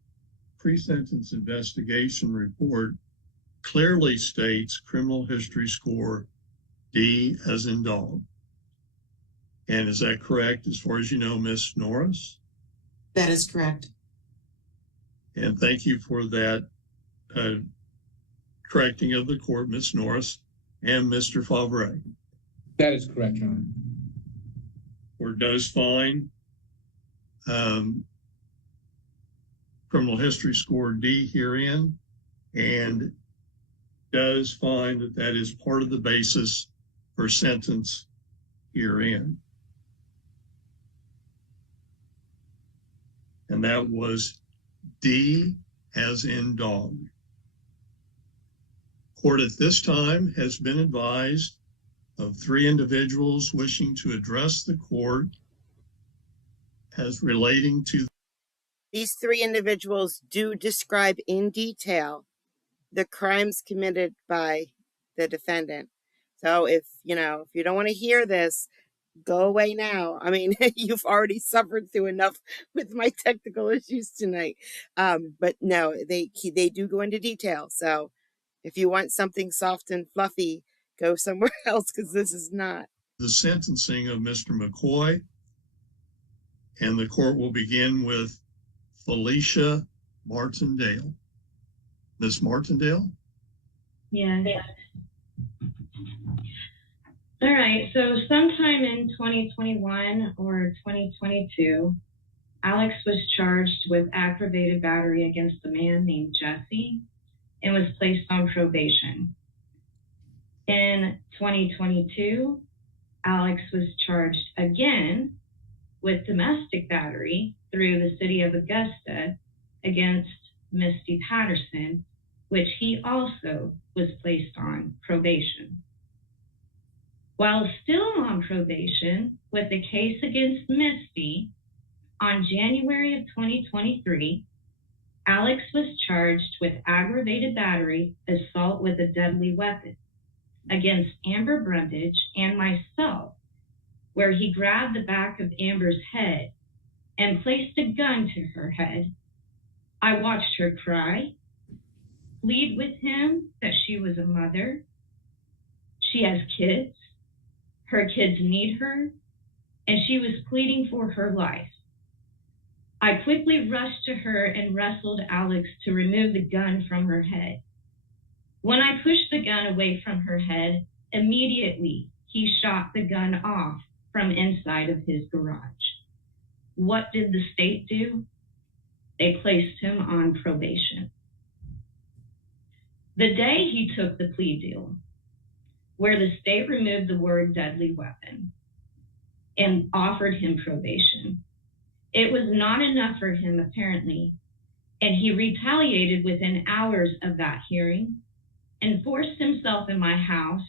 pre-sentence investigation report clearly states criminal history score D as in dog. And is that correct as far as you know, Ms. Norris? That is correct. And thank you for that correcting of the court, Ms. Norris and Mr. Favre. That is correct, Your Honor. Court does find criminal history score D herein and does find that that is part of the basis for sentence herein. And that was D as in dog. Court at this time has been advised of 3 individuals wishing to address the court as relating to. These 3 individuals do describe in detail the crimes committed by the defendant. So if you don't want to hear this, go away now. I mean, you've already suffered through enough with my technical issues tonight. But no, they do go into detail. So if you want something soft and fluffy, go somewhere else, because this is not. The sentencing of Mr. McCoy, and the court will begin with Felicia Martindale. Ms. Martindale? Yeah. All right, so sometime in 2021 or 2022, Alex was charged with aggravated battery against a man named Jesse and was placed on probation. In 2022, Alex was charged again with domestic battery through the city of Augusta against Misty Patterson, which he also was placed on probation. While still on probation with the case against Misty, on January of 2023, Alex was charged with aggravated battery, assault with a deadly weapon against Amber Brundage and myself, where he grabbed the back of Amber's head and placed a gun to her head. I watched her cry, plead with him that she was a mother. She has kids. Her kids need her, and she was pleading for her life. I quickly rushed to her and wrestled Alex to remove the gun from her head. When I pushed the gun away from her head, immediately he shot the gun off from inside of his garage. What did the state do? They placed him on probation. The day he took the plea deal, where the state removed the word deadly weapon and offered him probation, it was not enough for him, apparently, and he retaliated within hours of that hearing and forced himself in my house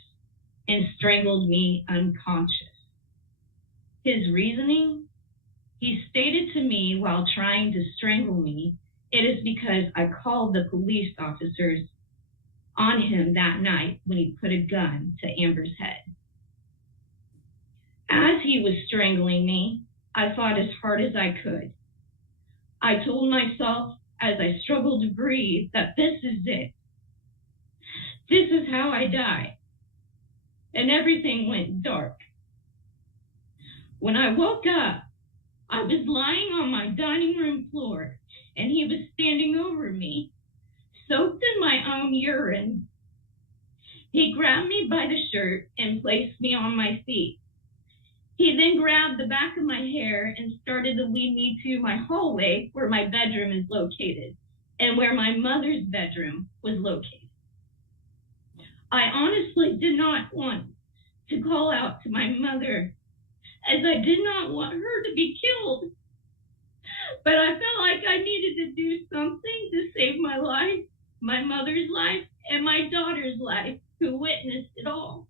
and strangled me unconscious. His reasoning? He stated to me while trying to strangle me, it is because I called the police officers on him that night when he put a gun to Amber's head. As he was strangling me, I fought as hard as I could. I told myself as I struggled to breathe that this is it. This is how I die. And everything went dark. When I woke up, I was lying on my dining room floor, and he was standing over me, soaked in my own urine. He grabbed me by the shirt and placed me on my feet. He then grabbed the back of my hair and started to lead me to my hallway where my bedroom is located and where my mother's bedroom was located. I honestly did not want to call out to my mother, as I did not want her to be killed. But I felt like I needed to do something to save my life, my mother's life, and my daughter's life, who witnessed it all.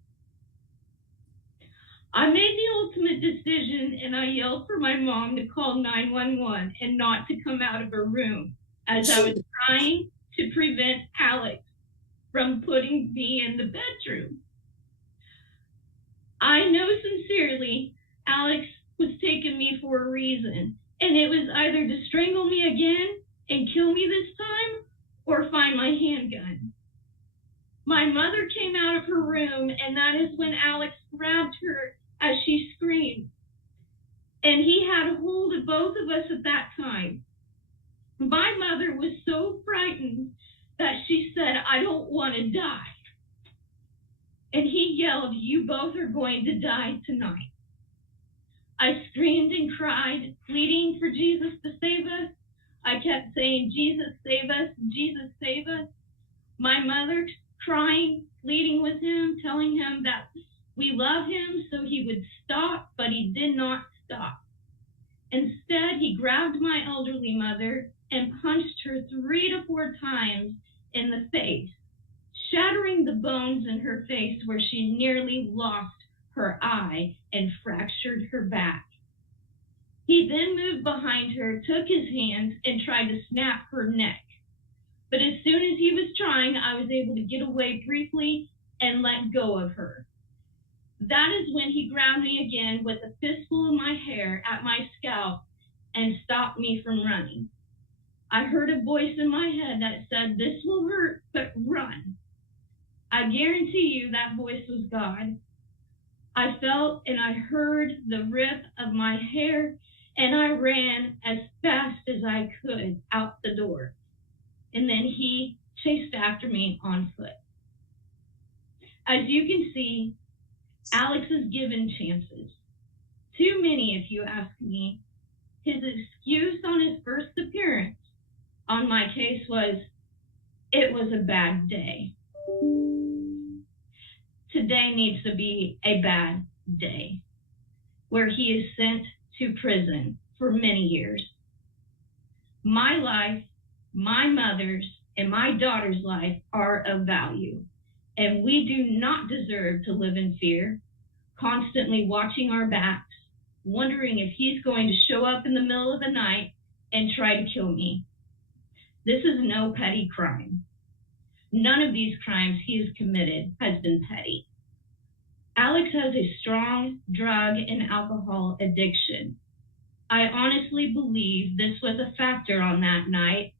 I made the ultimate decision, and I yelled for my mom to call 911 and not to come out of her room, as I was trying to prevent Alex from putting me in the bedroom. I know sincerely Alex was taking me for a reason, and it was either to strangle me again and kill me this time or find my handgun. My mother came out of her room, and that is when Alex grabbed her as she screamed. And he had a hold of both of us at that time. My mother was so frightened that she said, "I don't want to die." And he yelled, "You both are going to die tonight." I screamed and cried, pleading for Jesus to save us. I kept saying, "Jesus, save us, Jesus, save us." My mother crying, pleading with him, telling him that we love him so he would stop, but he did not stop. Instead, he grabbed my elderly mother and punched her 3 to 4 times in the face, shattering the bones in her face where she nearly lost her eye and fractured her back. He then moved behind her, took his hands, and tried to snap her neck. But as soon as he was trying, I was able to get away briefly and let go of her. That is when he grabbed me again with a fistful of my hair at my scalp and stopped me from running. I heard a voice in my head that said, "This will hurt, but run." I guarantee you that voice was God. I felt and I heard the rip of my hair, and I ran as fast as I could out the door. And then he chased after me on foot. As you can see, Alex is given chances. Too many, if you ask me. His excuse on his first appearance on my case was, "It was a bad day." Today needs to be a bad day, where he is sent to prison for many years. My life, my mother's, and my daughter's life are of value, and we do not deserve to live in fear, constantly watching our backs, wondering if he's going to show up in the middle of the night and try to kill me. This is no petty crime. None of these crimes he has committed has been petty. Alex has a strong drug and alcohol addiction. I honestly believe this was a factor on that night,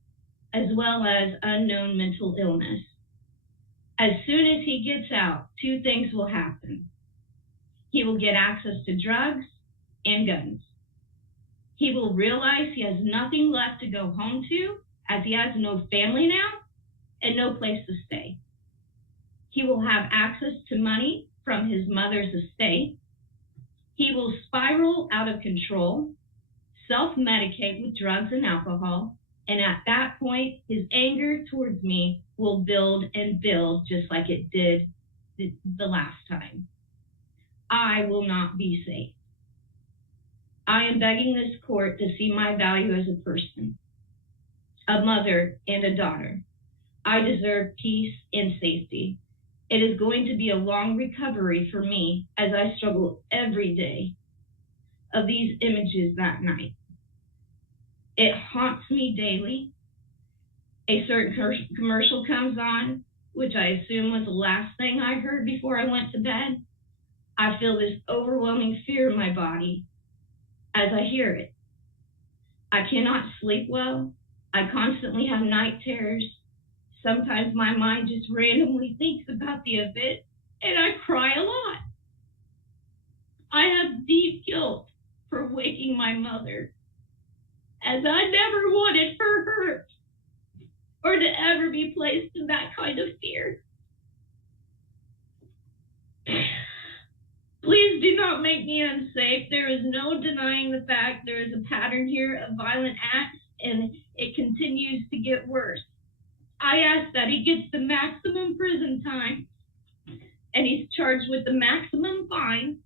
as well as unknown mental illness. As soon as he gets out, 2 things will happen. He will get access to drugs and guns. He will realize he has nothing left to go home to, as he has no family now and no place to stay. He will have access to money from his mother's estate. He will spiral out of control, self-medicate with drugs and alcohol, and at that point, his anger towards me will build and build just like it did the last time. I will not be safe. I am begging this court to see my value as a person, a mother and a daughter. I deserve peace and safety. It is going to be a long recovery for me as I struggle every day of these images that night. It haunts me daily. A certain commercial comes on, which I assume was the last thing I heard before I went to bed. I feel this overwhelming fear in my body as I hear it. I cannot sleep well. I constantly have night terrors. Sometimes my mind just randomly thinks about the event and I cry a lot. I have deep guilt for waking my mother, as I never wanted her hurt or to ever be placed in that kind of fear. Please do not make me unsafe. There is no denying the fact there is a pattern here of violent acts, and it continues to get worse. I ask that he gets the maximum prison time, and he's charged with the maximum fine,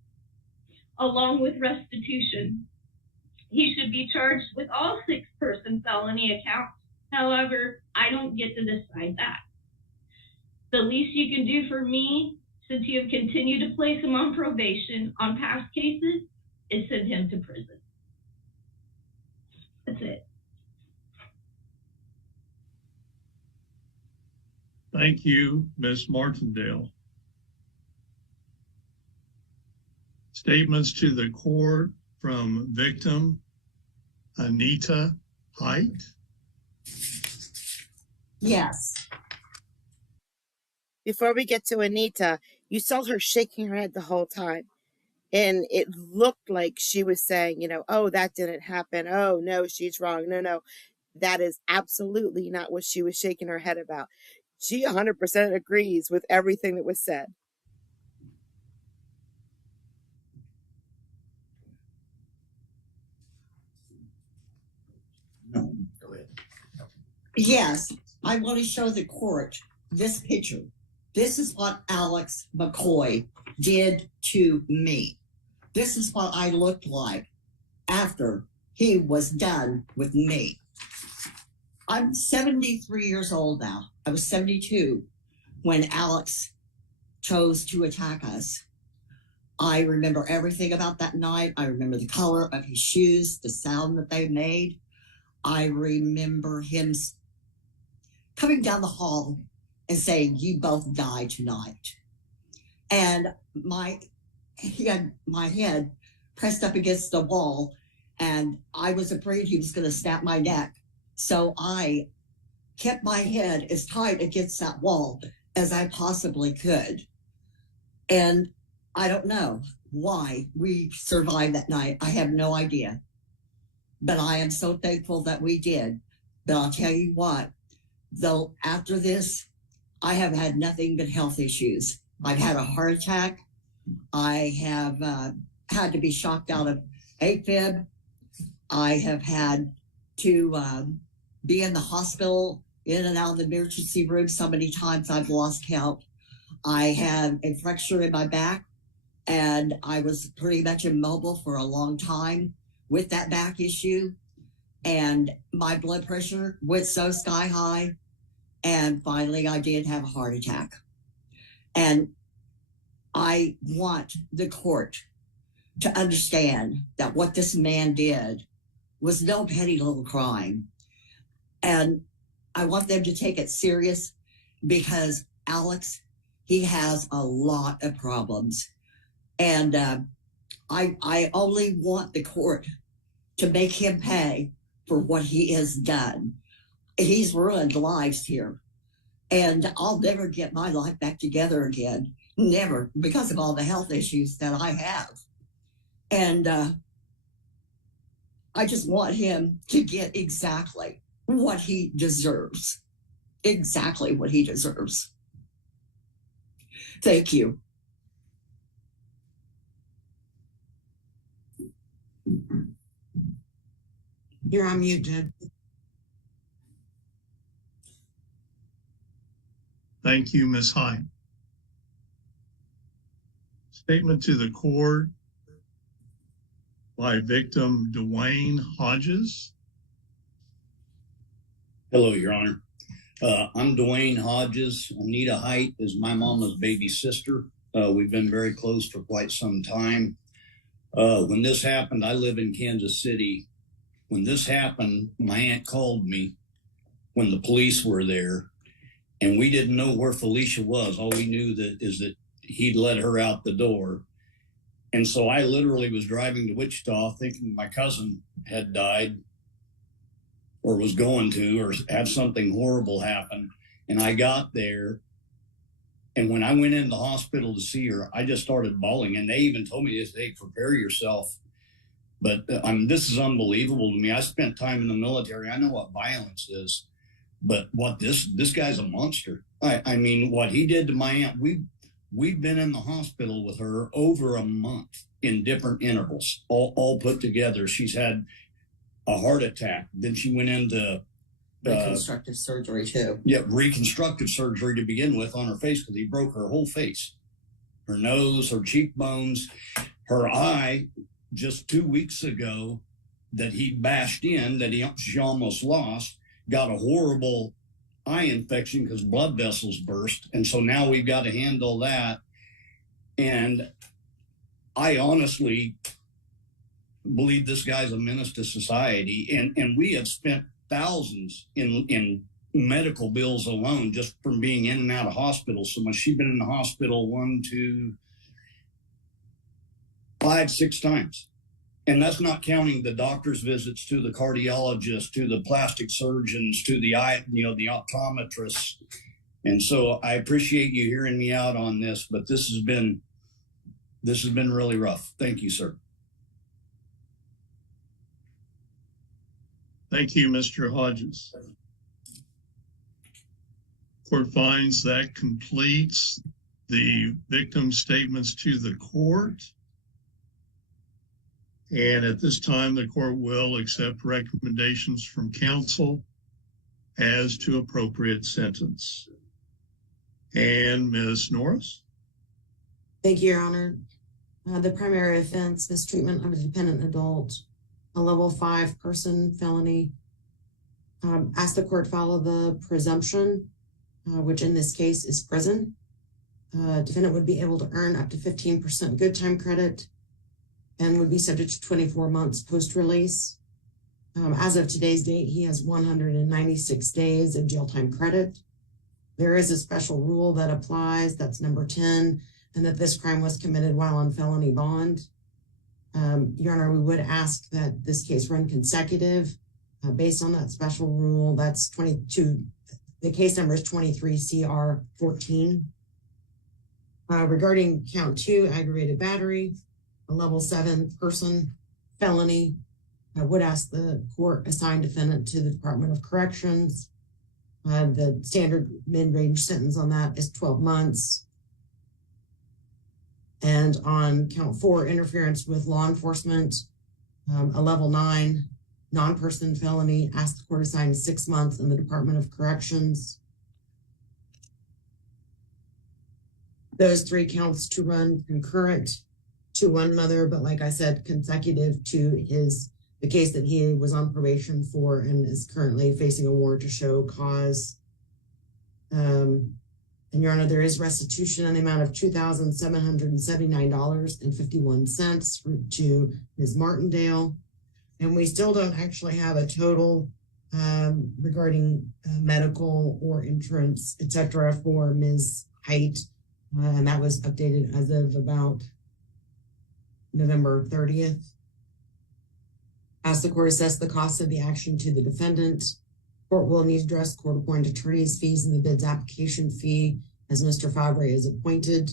along with restitution. He should be charged with all 6-person felony accounts. However, I don't get to decide that. The least you can do for me, since you have continued to place him on probation on past cases, is send him to prison. That's it. Thank you, Ms. Martindale. Statements to the court from victim Anita Height. Yes. Before we get to Anita, you saw her shaking her head the whole time. And it looked like she was saying, you know, oh, that didn't happen. Oh, no, she's wrong. No. That is absolutely not what she was shaking her head about. She 100% agrees with everything that was said. No, go ahead. Yes, I want to show the court this picture. This is what Alex McCoy did to me. This is what I looked like after he was done with me. I'm 73 years old now. I was 72 when Alex chose to attack us. I remember everything about that night. I remember the color of his shoes, the sound that they made. I remember him coming down the hall and saying, "You both die tonight." And he had my head pressed up against the wall, and I was afraid he was going to snap my neck. So I kept my head as tight against that wall as I possibly could. And I don't know why we survived that night. I have no idea. But I am so thankful that we did. But I'll tell you what, though, after this, I have had nothing but health issues. I've had a heart attack. I have had to be shocked out of AFib. I have had to be in the hospital, in and out of the emergency room so many times I've lost count. I had a fracture in my back, and I was pretty much immobile for a long time with that back issue. And my blood pressure went so sky high. And finally, I did have a heart attack. And I want the court to understand that what this man did was no petty little crime. And I want them to take it serious, because Alex, he has a lot of problems. And I only want the court to make him pay for what he has done. He's ruined lives here. And I'll never get my life back together again. Never, because of all the health issues that I have. And I just want him to get exactly what he deserves. Exactly what he deserves. Thank you. You're on mute, Jed. Thank you, Ms. Hyde. Statement to the court by victim Dwayne Hodges. Hello, Your Honor. I'm Dwayne Hodges. Anita Height is my mama's baby sister. We've been very close for quite some time. When this happened, I live in Kansas City. When this happened, my aunt called me when the police were there, and we didn't know where Felicia was. All we knew is that he'd let her out the door. And so I literally was driving to Wichita thinking my cousin had died or was going to, or had something horrible happen. And I got there, and when I went in the hospital to see her, I just started bawling. And they even told me this, hey, prepare yourself. But this is unbelievable to me. I spent time in the military. I know what violence is, but what this guy's a monster. I mean, what he did to my aunt, we've been in the hospital with her over a month in different intervals, all put together. She's had a heart attack. Then she went into reconstructive surgery too. Yeah, reconstructive surgery to begin with on her face because he broke her whole face, her nose, her cheekbones, her eye. Just 2 weeks ago, that he bashed in, that she almost lost, got a horrible eye infection because blood vessels burst, and so now we've got to handle that. And I honestly believe this guy's a menace to society, and we have spent thousands in medical bills alone just from being in and out of hospitals. So much. She's been in the hospital 1, 2, 5, 6 times. And that's not counting the doctor's visits to the cardiologist, to the plastic surgeons, to the the optometrists. And so I appreciate you hearing me out on this, but this has been really rough. Thank you, sir. Thank you, Mr. Hodges. Court finds that completes the victim statements to the court. And at this time, the court will accept recommendations from counsel as to appropriate sentence. And Ms. Norris? Thank you, Your Honor. The primary offense, mistreatment of a dependent adult, a level 5 person felony. Ask the court follow the presumption, which in this case is prison. Defendant would be able to earn up to 15% good time credit and would be subject to 24 months post-release. As of today's date, he has 196 days of jail time credit. There is a special rule that applies, that's number 10, and that this crime was committed while on felony bond. Your Honor, we would ask that this case run consecutive based on that special rule. That's 22, the case number is 23 CR 14. Regarding count 2, aggravated battery, a level 7 person felony, I would ask the court assign defendant to the Department of Corrections. The standard mid-range sentence on that is 12 months. And on count 4, interference with law enforcement, a level 9 non-person felony, ask the court assign 6 months in the Department of Corrections. Those 3 counts to run concurrent to one another, but like I said, consecutive to the case that he was on probation for and is currently facing a warrant to show cause. And Your Honor, there is restitution in the amount of $2,779.51 to Ms. Martindale. And we still don't actually have a total regarding medical or insurance, et cetera, for Ms. Height. And that was updated as of about November 30th. Ask the court assess the cost of the action to the defendant. Court will need to address court-appointed attorney's fees and the bid's application fee as Mr. Fabre is appointed.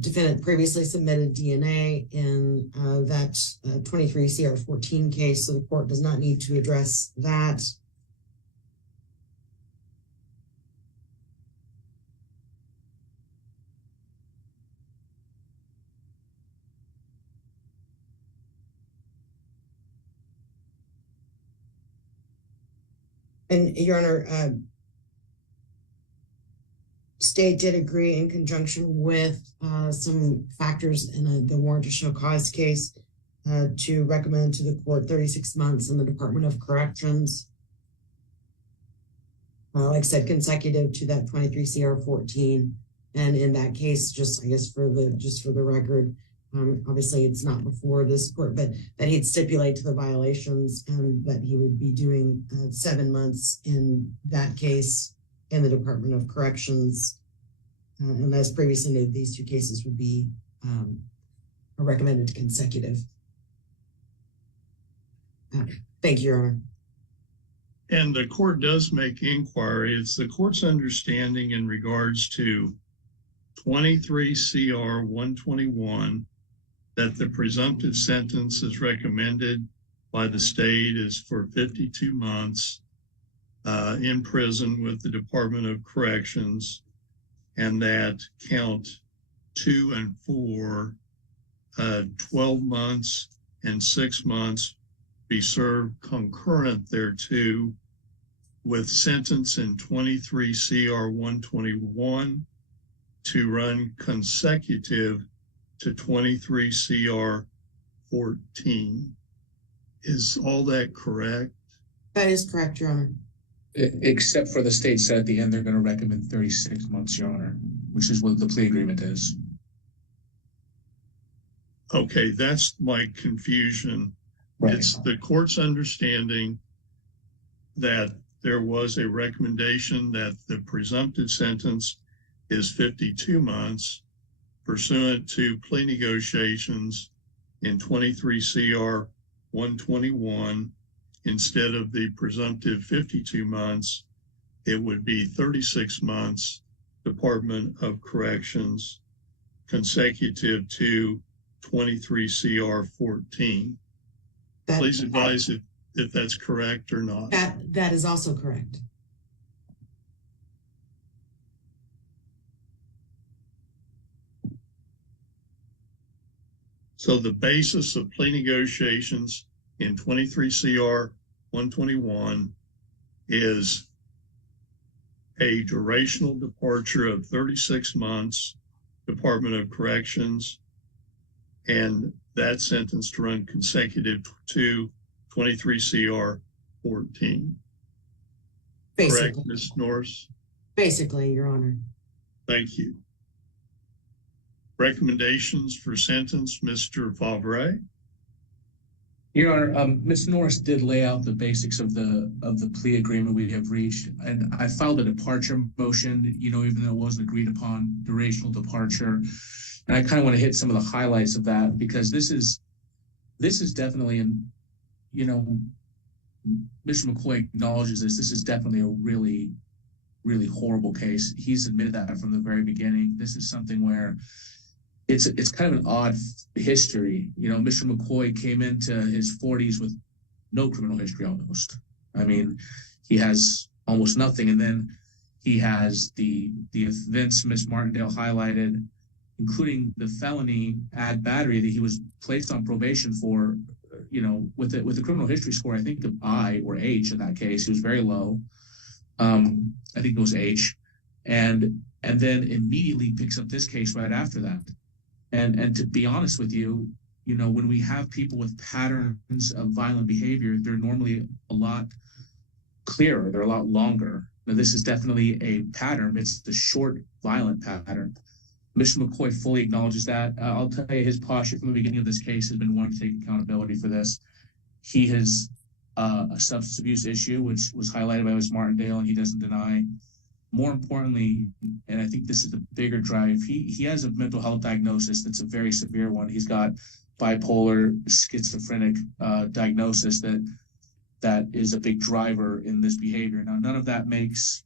Defendant previously submitted DNA in that 23 CR 14 case, so the court does not need to address that. And Your Honor, state did agree in conjunction with some factors in the warrant to show cause case to recommend to the court 36 months in the Department of Corrections. Like I said, consecutive to that 23 CR 14. And in that case, just I guess for the record, obviously it's not before this court, but that he'd stipulate to the violations and that he would be doing 7 months in that case in the Department of Corrections. And as previously noted, these 2 cases would be a recommended consecutive. Thank you, Your Honor. And the court does make inquiry. It's the court's understanding in regards to 23 CR 121 that the presumptive sentence is recommended by the state is for 52 months in prison with the Department of Corrections, and that count 2 and 4, 12 months and 6 months be served concurrent thereto, with sentence in 23 CR 121 to run consecutive to 23 CR 14. Is all that correct? That is correct, Your Honor. Except for the state said at the end they're going to recommend 36 months, Your Honor, which is what the plea agreement is. Okay, that's my confusion. Right. It's the court's understanding that there was a recommendation that the presumptive sentence is 52 months pursuant to plea negotiations in 23 CR 121. Instead of the presumptive 52 months, it would be 36 months, Department of Corrections, consecutive to 23 CR 14. Please advise if that's correct or not. That is also correct. So the basis of plea negotiations in 23 CR 121 is a durational departure of 36 months, Department of Corrections, and that sentence to run consecutive to 23 CR 14. Basically. Correct, Ms. Norris? Basically, Your Honor. Thank you. Recommendations for sentence, Mr. Favre? Your Honor, Ms. Norris did lay out the basics of the plea agreement we have reached, and I filed a departure motion, even though it wasn't agreed upon, durational departure. And I kind of want to hit some of the highlights of that, because this is definitely, Mr. McCoy acknowledges this is definitely a really, really horrible case. He's admitted that from the very beginning. This is something where it's kind of an odd history. Mr. McCoy came into his 40s with no criminal history almost. I mean, he has almost nothing. And then he has the events Ms. Martindale highlighted, including the felony ad battery that he was placed on probation for, with a criminal history score, I think of I or H in that case. He was very low. I think it was H. And then immediately picks up this case right after that. And to be honest with you, when we have people with patterns of violent behavior, they're normally a lot clearer. They're a lot longer. Now, this is definitely a pattern. It's the short, violent pattern. Mr. McCoy fully acknowledges that. I'll tell you, his posture from the beginning of this case has been wanting to take accountability for this. He has a substance abuse issue, which was highlighted by Ms. Martindale, and he doesn't deny. More importantly, and I think this is the bigger drive, he has a mental health diagnosis that's a very severe one. He's got bipolar, schizophrenic diagnosis that is a big driver in this behavior. Now, none of that makes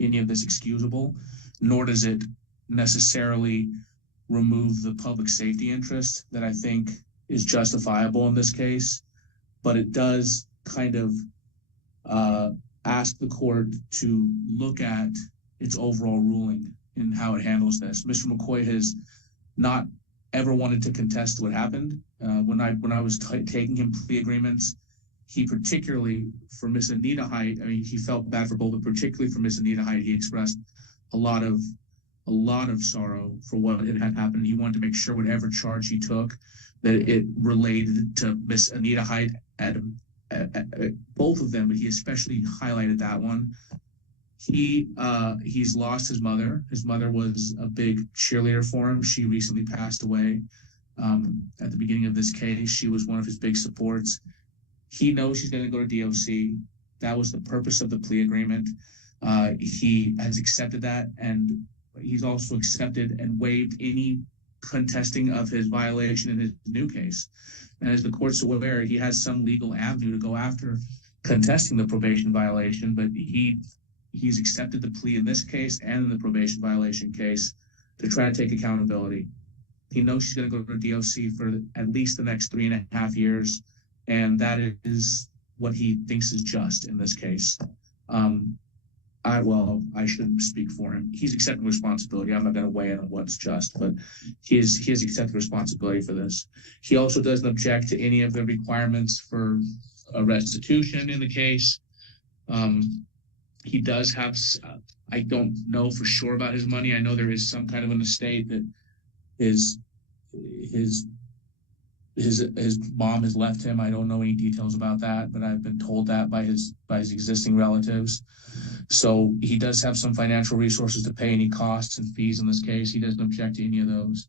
any of this excusable, nor does it necessarily remove the public safety interest that I think is justifiable in this case, but it does kind of ask the court to look at its overall ruling and how it handles this. Mr. McCoy has not ever wanted to contest what happened. When I was taking him plea agreements, he particularly, for Miss Anita Height, I mean, he felt bad for both, but particularly for Miss Anita Height, he expressed a lot of sorrow for what had happened. He wanted to make sure whatever charge he took, that it related to Miss Anita Height at both of them, but he especially highlighted that one. He's lost his mother. His mother was a big cheerleader for him. She recently passed away at the beginning of this case. She was one of his big supports. He knows he's going to go to DOC. That was the purpose of the plea agreement. He has accepted that, and he's also accepted and waived any contesting of his violation in his new case. And as the court's aware, he has some legal avenue to go after contesting the probation violation, but he's accepted the plea in this case and in the probation violation case to try to take accountability. He knows she's going to go to DOC for at least the next 3.5 years, and that is what he thinks is just in this case. I shouldn't speak for him. He's accepting responsibility. I'm not going to weigh in on what's just, but he has accepted responsibility for this. He also doesn't object to any of the requirements for a restitution in the case. He does have, I don't know for sure about his money. I know there is some kind of an estate that his mom has left him. I don't know any details about that, but I've been told that by his existing relatives. So he does have some financial resources to pay any costs and fees in this case. He doesn't object to any of those.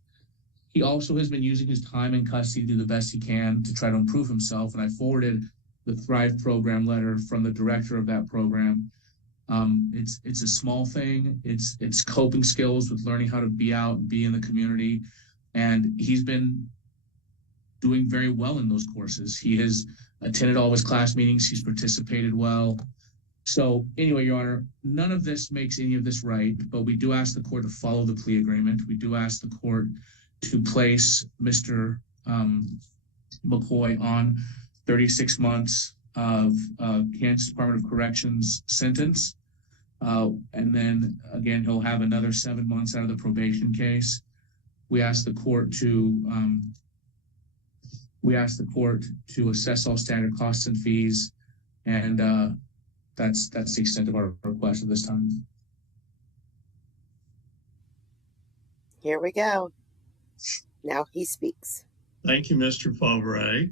He also has been using his time in custody to do the best he can to try to improve himself. And I forwarded the Thrive program letter from the director of that program. It's a small thing. It's coping skills with learning how to be out and be in the community. And he's been doing very well in those courses. He has attended all his class meetings. He's participated well. So anyway, Your Honor, none of this makes any of this right, but we do ask the court to follow the plea agreement. We do ask the court to place Mr. McCoy on 36 months of Kansas Department of Corrections sentence. And then again, he'll have another 7 months out of the probation case. We ask the court to assess all standard costs and fees, and that's the extent of our request at this time. Here we go. Now he speaks. Thank you, Mr. Favre.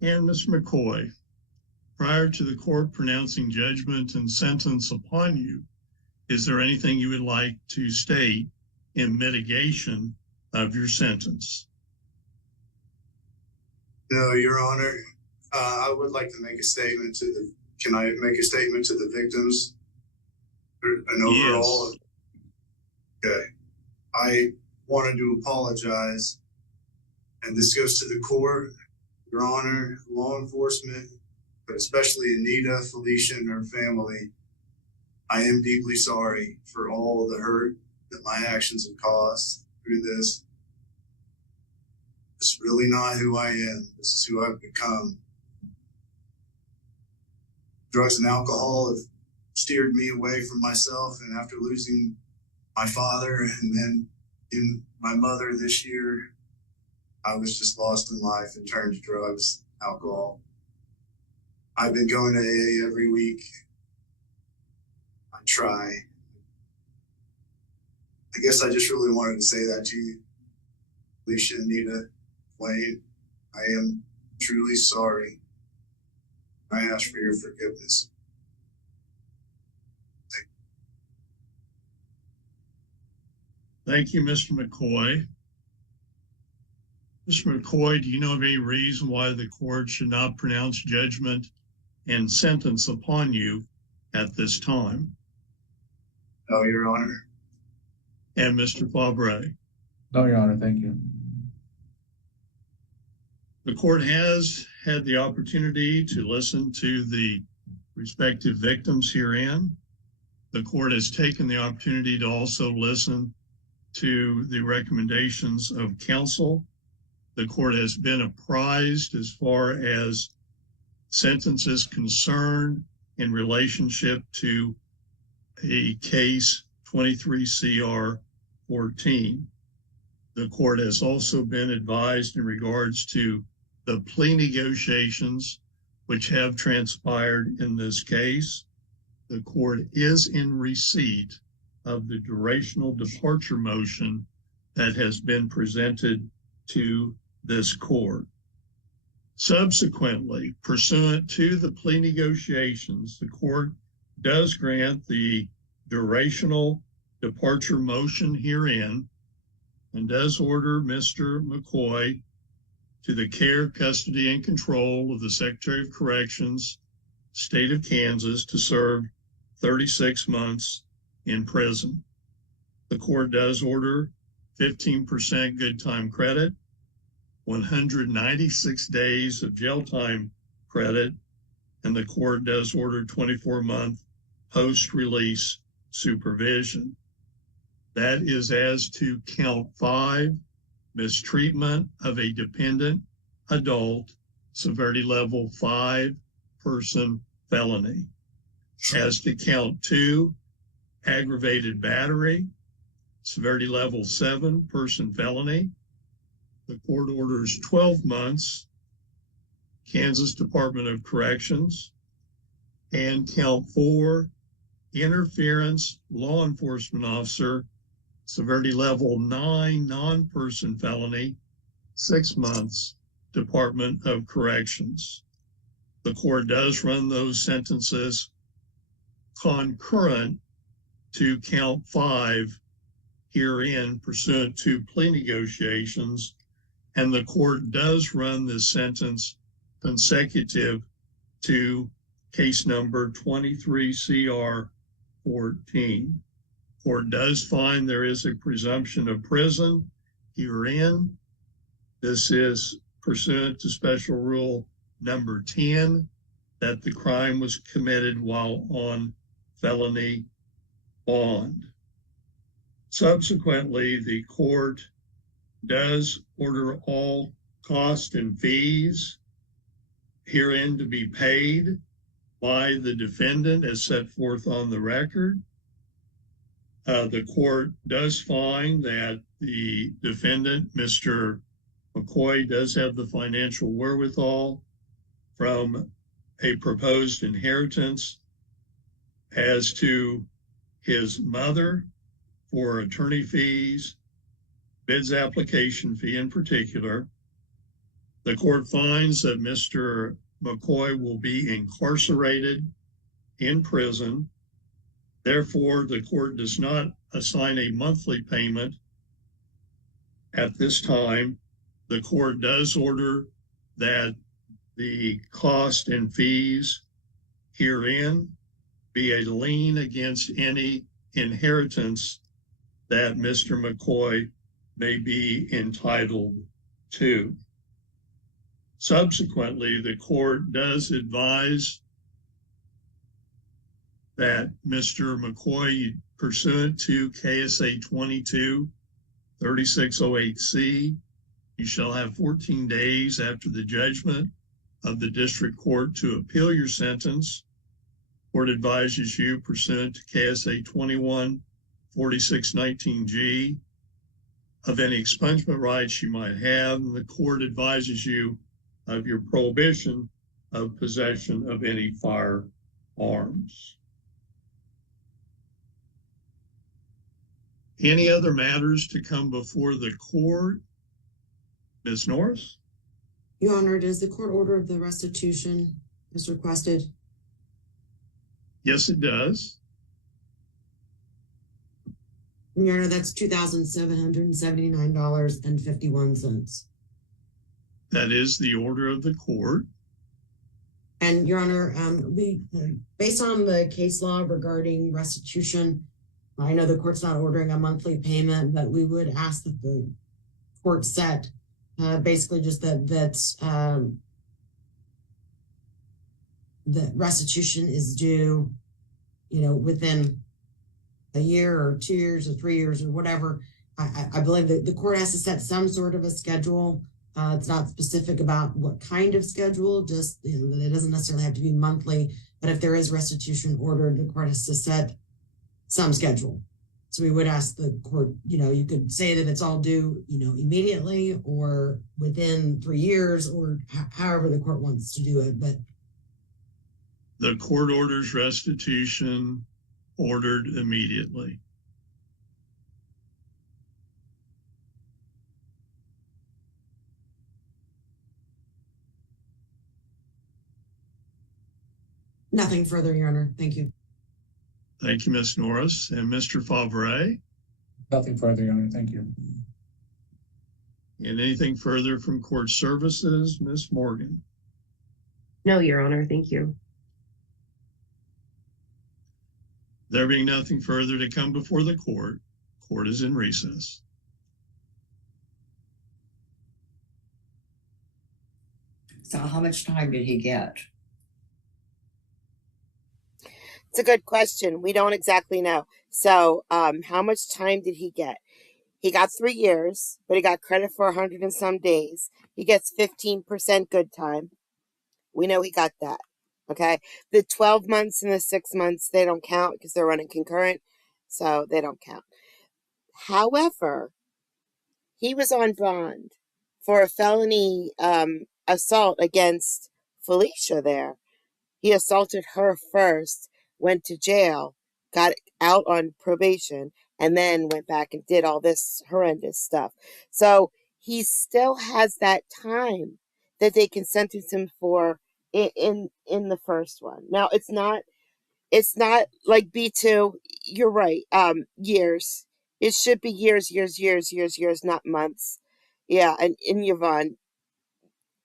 And Mr. McCoy, prior to the court pronouncing judgment and sentence upon you, is there anything you would like to state in mitigation of your sentence? No, Your Honor. I would like to make a statement to the, can I make a statement to the victims? An overall? Yes. Okay. I wanted to apologize, and this goes to the court, Your Honor, law enforcement, but especially Anita, Felicia, and her family. I am deeply sorry for all the hurt that my actions have caused through this. It's really not who I am. This is who I've become. Drugs and alcohol have steered me away from myself, and after losing my father and then in my mother this year, I was just lost in life and turned to drugs, alcohol. I've been going to AA every week. I try. I guess I just really wanted to say that to you, Alicia, Anita, Wayne. I am truly sorry. I ask for your forgiveness. Thank you, Mr. McCoy. Mr. McCoy, do you know of any reason why the court should not pronounce judgment and sentence upon you at this time? No, Your Honor. And Mr. Favre? No, Your Honor, thank you. The court has had the opportunity to listen to the respective victims herein. The court has taken the opportunity to also listen to the recommendations of counsel. The court has been apprised as far as sentences concerned in relationship to a case 23 CR 14. The court has also been advised in regards to the plea negotiations which have transpired in this case. The court is in receipt of the durational departure motion that has been presented to this court. Subsequently, pursuant to the plea negotiations, the court does grant the durational departure motion herein and does order Mr. McCoy to the care, custody, and control of the Secretary of Corrections, State of Kansas, to serve 36 months in prison. The court does order 15% good time credit, 196 days of jail time credit, and the court does order 24-month post-release supervision. That is as to count 5, mistreatment of a dependent adult, severity level 5 person felony. As to count 2, aggravated battery, severity level 7 person felony. The court orders 12 months, Kansas Department of Corrections. And count 4, interference law enforcement officer, severity level 9 non-person felony, 6 months, Department of Corrections. The court does run those sentences concurrent to count 5 herein pursuant to plea negotiations, and the court does run this sentence consecutive to case number 23 CR 14. Court does find there is a presumption of prison herein. This is pursuant to special rule number 10, that the crime was committed while on felony bond. Subsequently, the court does order all costs and fees herein to be paid by the defendant as set forth on the record. The court does find that the defendant, Mr. McCoy, does have the financial wherewithal from a proposed inheritance as to his mother for attorney fees, bids application fee in particular. The court finds that Mr. McCoy will be incarcerated in prison. Therefore, the court does not assign a monthly payment at this time. The court does order that the cost and fees herein be a lien against any inheritance that Mr. McCoy may be entitled to. Subsequently, the court does advise that Mr. McCoy, pursuant to KSA 22-3608C, you shall have 14 days after the judgment of the district court to appeal your sentence. Court advises you, pursuant to KSA 21-4619G, of any expungement rights you might have, and the court advises you of your prohibition of possession of any firearms. Any other matters to come before the court? Ms. Norris? Your Honor, does the court order the restitution as requested? Yes, it does. Your Honor, that's $2,779.51. That is the order of the court. And Your Honor, based on the case law regarding restitution, I know the court's not ordering a monthly payment, but we would ask that the court set basically just that restitution is due, within a year or 2 years or 3 years or whatever. I believe that the court has to set some sort of a schedule. It's not specific about what kind of schedule, just it doesn't necessarily have to be monthly, but if there is restitution ordered, the court has to set some schedule. So we would ask the court, you could say that it's all due, immediately or within 3 years or however the court wants to do it. But the court orders restitution ordered immediately. Nothing further, Your Honor. Thank you. Thank you, Ms. Norris. And Mr. Favre? Nothing further, Your Honor. Thank you. And anything further from court services, Ms. Morgan? No, Your Honor. Thank you. There being nothing further to come before the court is in recess. So how much time did he get? It's a good question. We don't exactly know. So, how much time did he get? He got 3 years, but he got credit for 100 and some days. He gets 15% good time. We know he got that. Okay. The 12 months and the 6 months, they don't count because they're running concurrent. So they don't count. However, he was on bond for a felony assault against Felicia there. He assaulted her first, went to jail, got out on probation, and then went back and did all this horrendous stuff. So he still has that time that they can sentence him for in the first one. Now it's not like B2. You're right. Years. It should be years, not months. Yeah, and in Yvonne,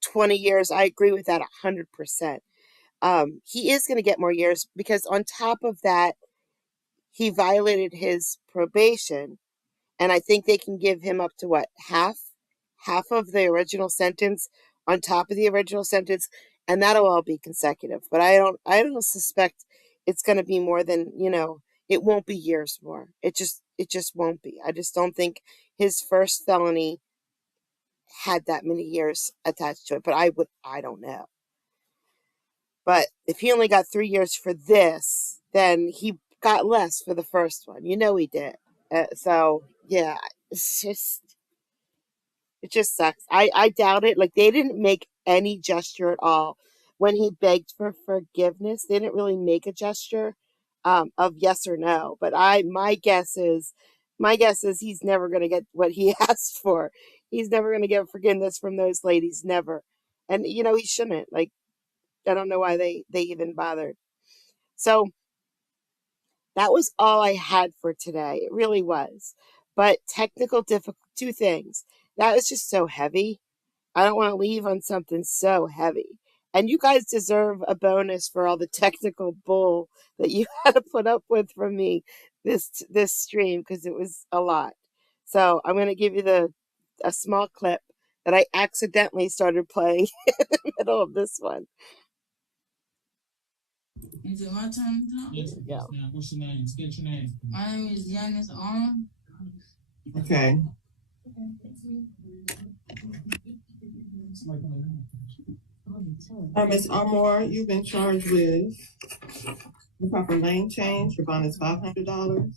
20 years. I agree with that 100%. He is going to get more years because on top of that, he violated his probation, and I think they can give him up to what, half of the original sentence on top of the original sentence, and that'll all be consecutive. But I don't suspect it's going to be more than, it won't be years more. It just won't be. I just don't think his first felony had that many years attached to it. But I don't know. But if he only got 3 years for this, then he got less for the first one. He did. So yeah, it just sucks. I doubt it. Like, they didn't make any gesture at all when he begged for forgiveness. They didn't really make a gesture of yes or no. But my guess is he's never going to get what he asked for. He's never going to get forgiveness from those ladies. Never. And he shouldn't. Like, I don't know why they even bothered. So that was all I had for today. It really was. But technical two things. That was just so heavy. I don't want to leave on something so heavy. And you guys deserve a bonus for all the technical bull that you had to put up with from me this stream, because it was a lot. So I'm going to give you a small clip that I accidentally started playing in the middle of this one. Is it my turn to talk? Yes, ma'am. What's your name? State your name. My name is Giannis Arm. Okay. Ms. Armour, you've been charged with improper lane change. Your bond is $500.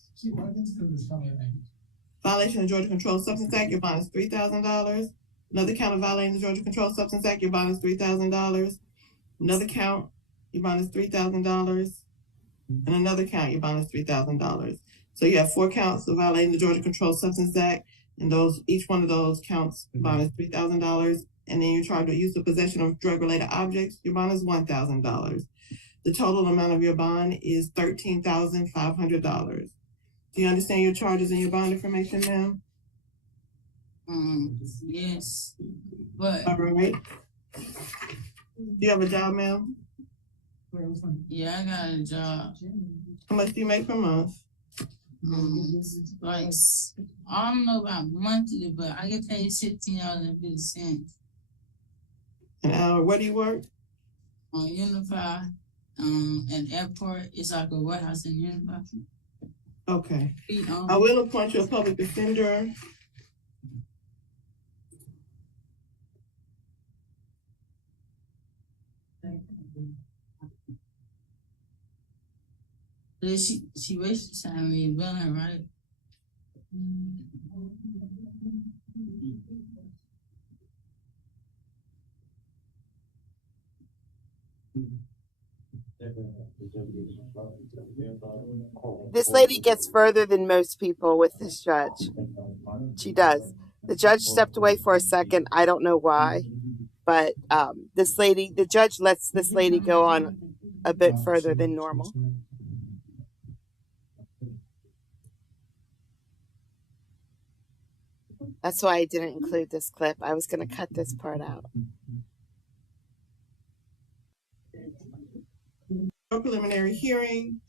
Violation of Georgia Controlled Substance Act. Your bond is $3,000. Another count of violating the Georgia Controlled Substance Act. Your bond is $3,000. Another count. Your bond is $3,000. And another count, your bond is $3,000. So you have 4 counts of violating the Georgia Controlled Substance Act, and each one of those counts, bond is $3,000. And then you're charged with use of possession of drug-related objects. Your bond is $1,000. The total amount of your bond is $13,500. Do you understand your charges and your bond information, ma'am? Yes, but all right. Do you have a job, ma'am? Yeah, I got a job. How much do you make per month? Like, I don't know about monthly, but I get paid $16.50 an hour. Where do you work? On Unify, an airport. It's like a warehouse in Unify. Okay. I will appoint you a public defender. She wasted time me billing, right? This lady gets further than most people with this judge. She does. The judge stepped away for a second. I don't know why, but the judge lets this lady go on a bit further than normal. That's why I didn't include this clip. I was going to cut this part out. Preliminary hearing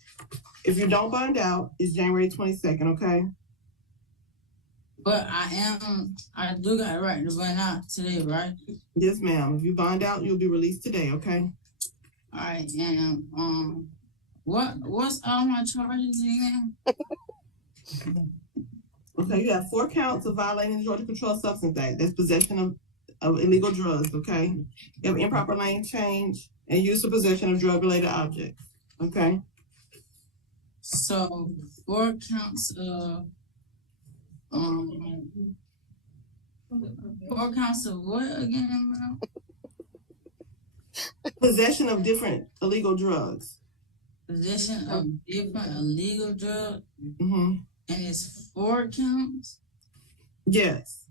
If you don't bond out, it's January 22nd, okay? But I do got a right to bond out today, right? Yes, ma'am. If you bond out, you'll be released today, okay? All right, and what's all my charges again? Okay, you have 4 counts of violating the Georgia Controlled Substance Act. That's possession of illegal drugs, okay? You have improper lane change and use or possession of drug-related objects, okay? So 4 counts of 4 counts of what again, ma'am? Possession of different illegal drugs. Possession of different illegal drugs? Mm-hmm. And it's 4 counts? Yes.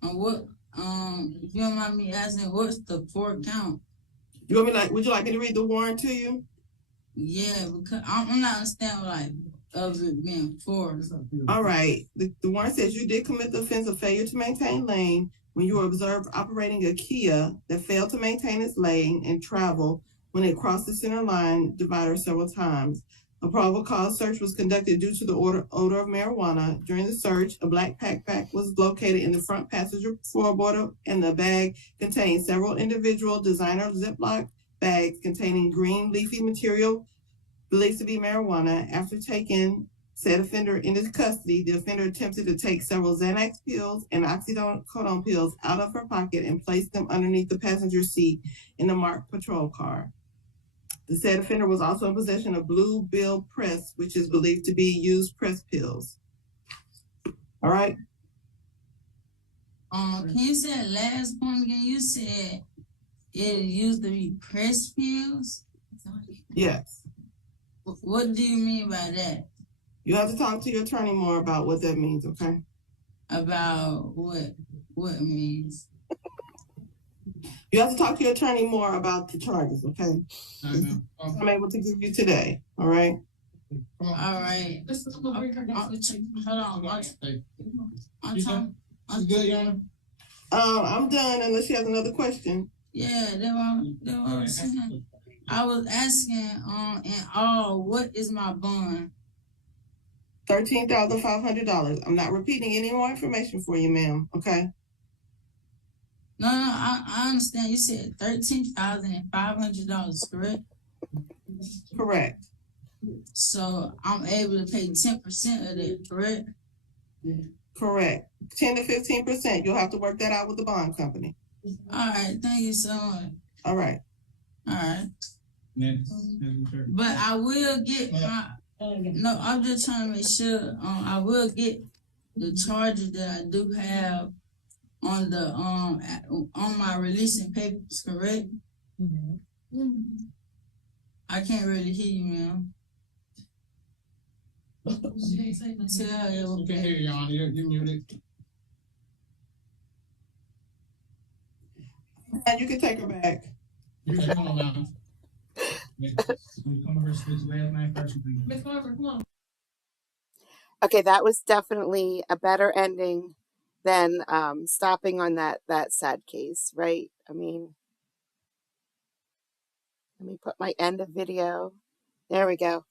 And what, if you don't mind me asking, what's the 4 count? Would you like me to read the warrant to you? Yeah, because I'm not understanding of it being 4. All right. The warrant says you did commit the offense of failure to maintain lane when you were observed operating a Kia that failed to maintain its lane and travel when it crossed the center line divider several times. A probable cause search was conducted due to the odor of marijuana. During the search, a black backpack was located in the front passenger floorboard, and the bag contained several individual designer Ziploc bags containing green leafy material believed to be marijuana. After taking said offender into custody, the offender attempted to take several Xanax pills and oxycodone pills out of her pocket and placed them underneath the passenger seat in the marked patrol car. The said offender was also in possession of Blue Bill Press, which is believed to be used press pills. All right. Can you say the last point again? You said it used to be press pills? Yes. What do you mean by that? You have to talk to your attorney more about what that means, okay? About what it means? You have to talk to your attorney more about the charges, okay? I'm able to give you today, all right? All right. Hold on. I'm good, Your Honor? I'm done unless you have another question. Yeah, that's what I'm saying. I was asking, in all, what is my bond? $13,500. I'm not repeating any more information for you, ma'am, okay? No, I understand. You said $13,500, correct? Correct. So I'm able to pay 10% of that, correct? Correct. 10 to 15%. You'll have to work that out with the bond company. All right. Thank you so much. All right. All right. But I will get my. No, I'm just trying to make sure. I will get the charges that I do have on the on my releasing papers, correct? I can't really hear you, ma'am. Can't hear you, Your Honor. You're muted. And you can take her back. You can come on now. Okay, that was definitely a better ending than stopping on that sad case, right? I mean, let me put my end of video. There we go.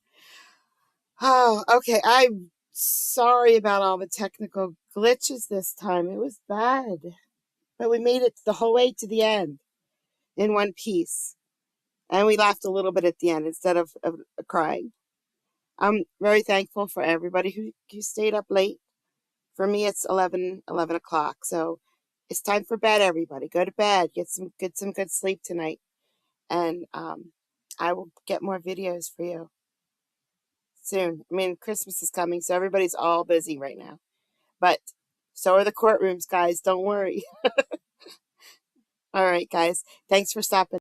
Oh, okay. I'm sorry about all the technical glitches this time. It was bad, but we made it the whole way to the end in one piece. And we laughed a little bit at the end instead of crying. I'm very thankful for everybody who stayed up late. For me, it's 11 o'clock. So it's time for bed, everybody. Go to bed. Get some good sleep tonight. And I will get more videos for you soon. I mean, Christmas is coming, so everybody's all busy right now. But so are the courtrooms, guys. Don't worry. All right, guys. Thanks for stopping.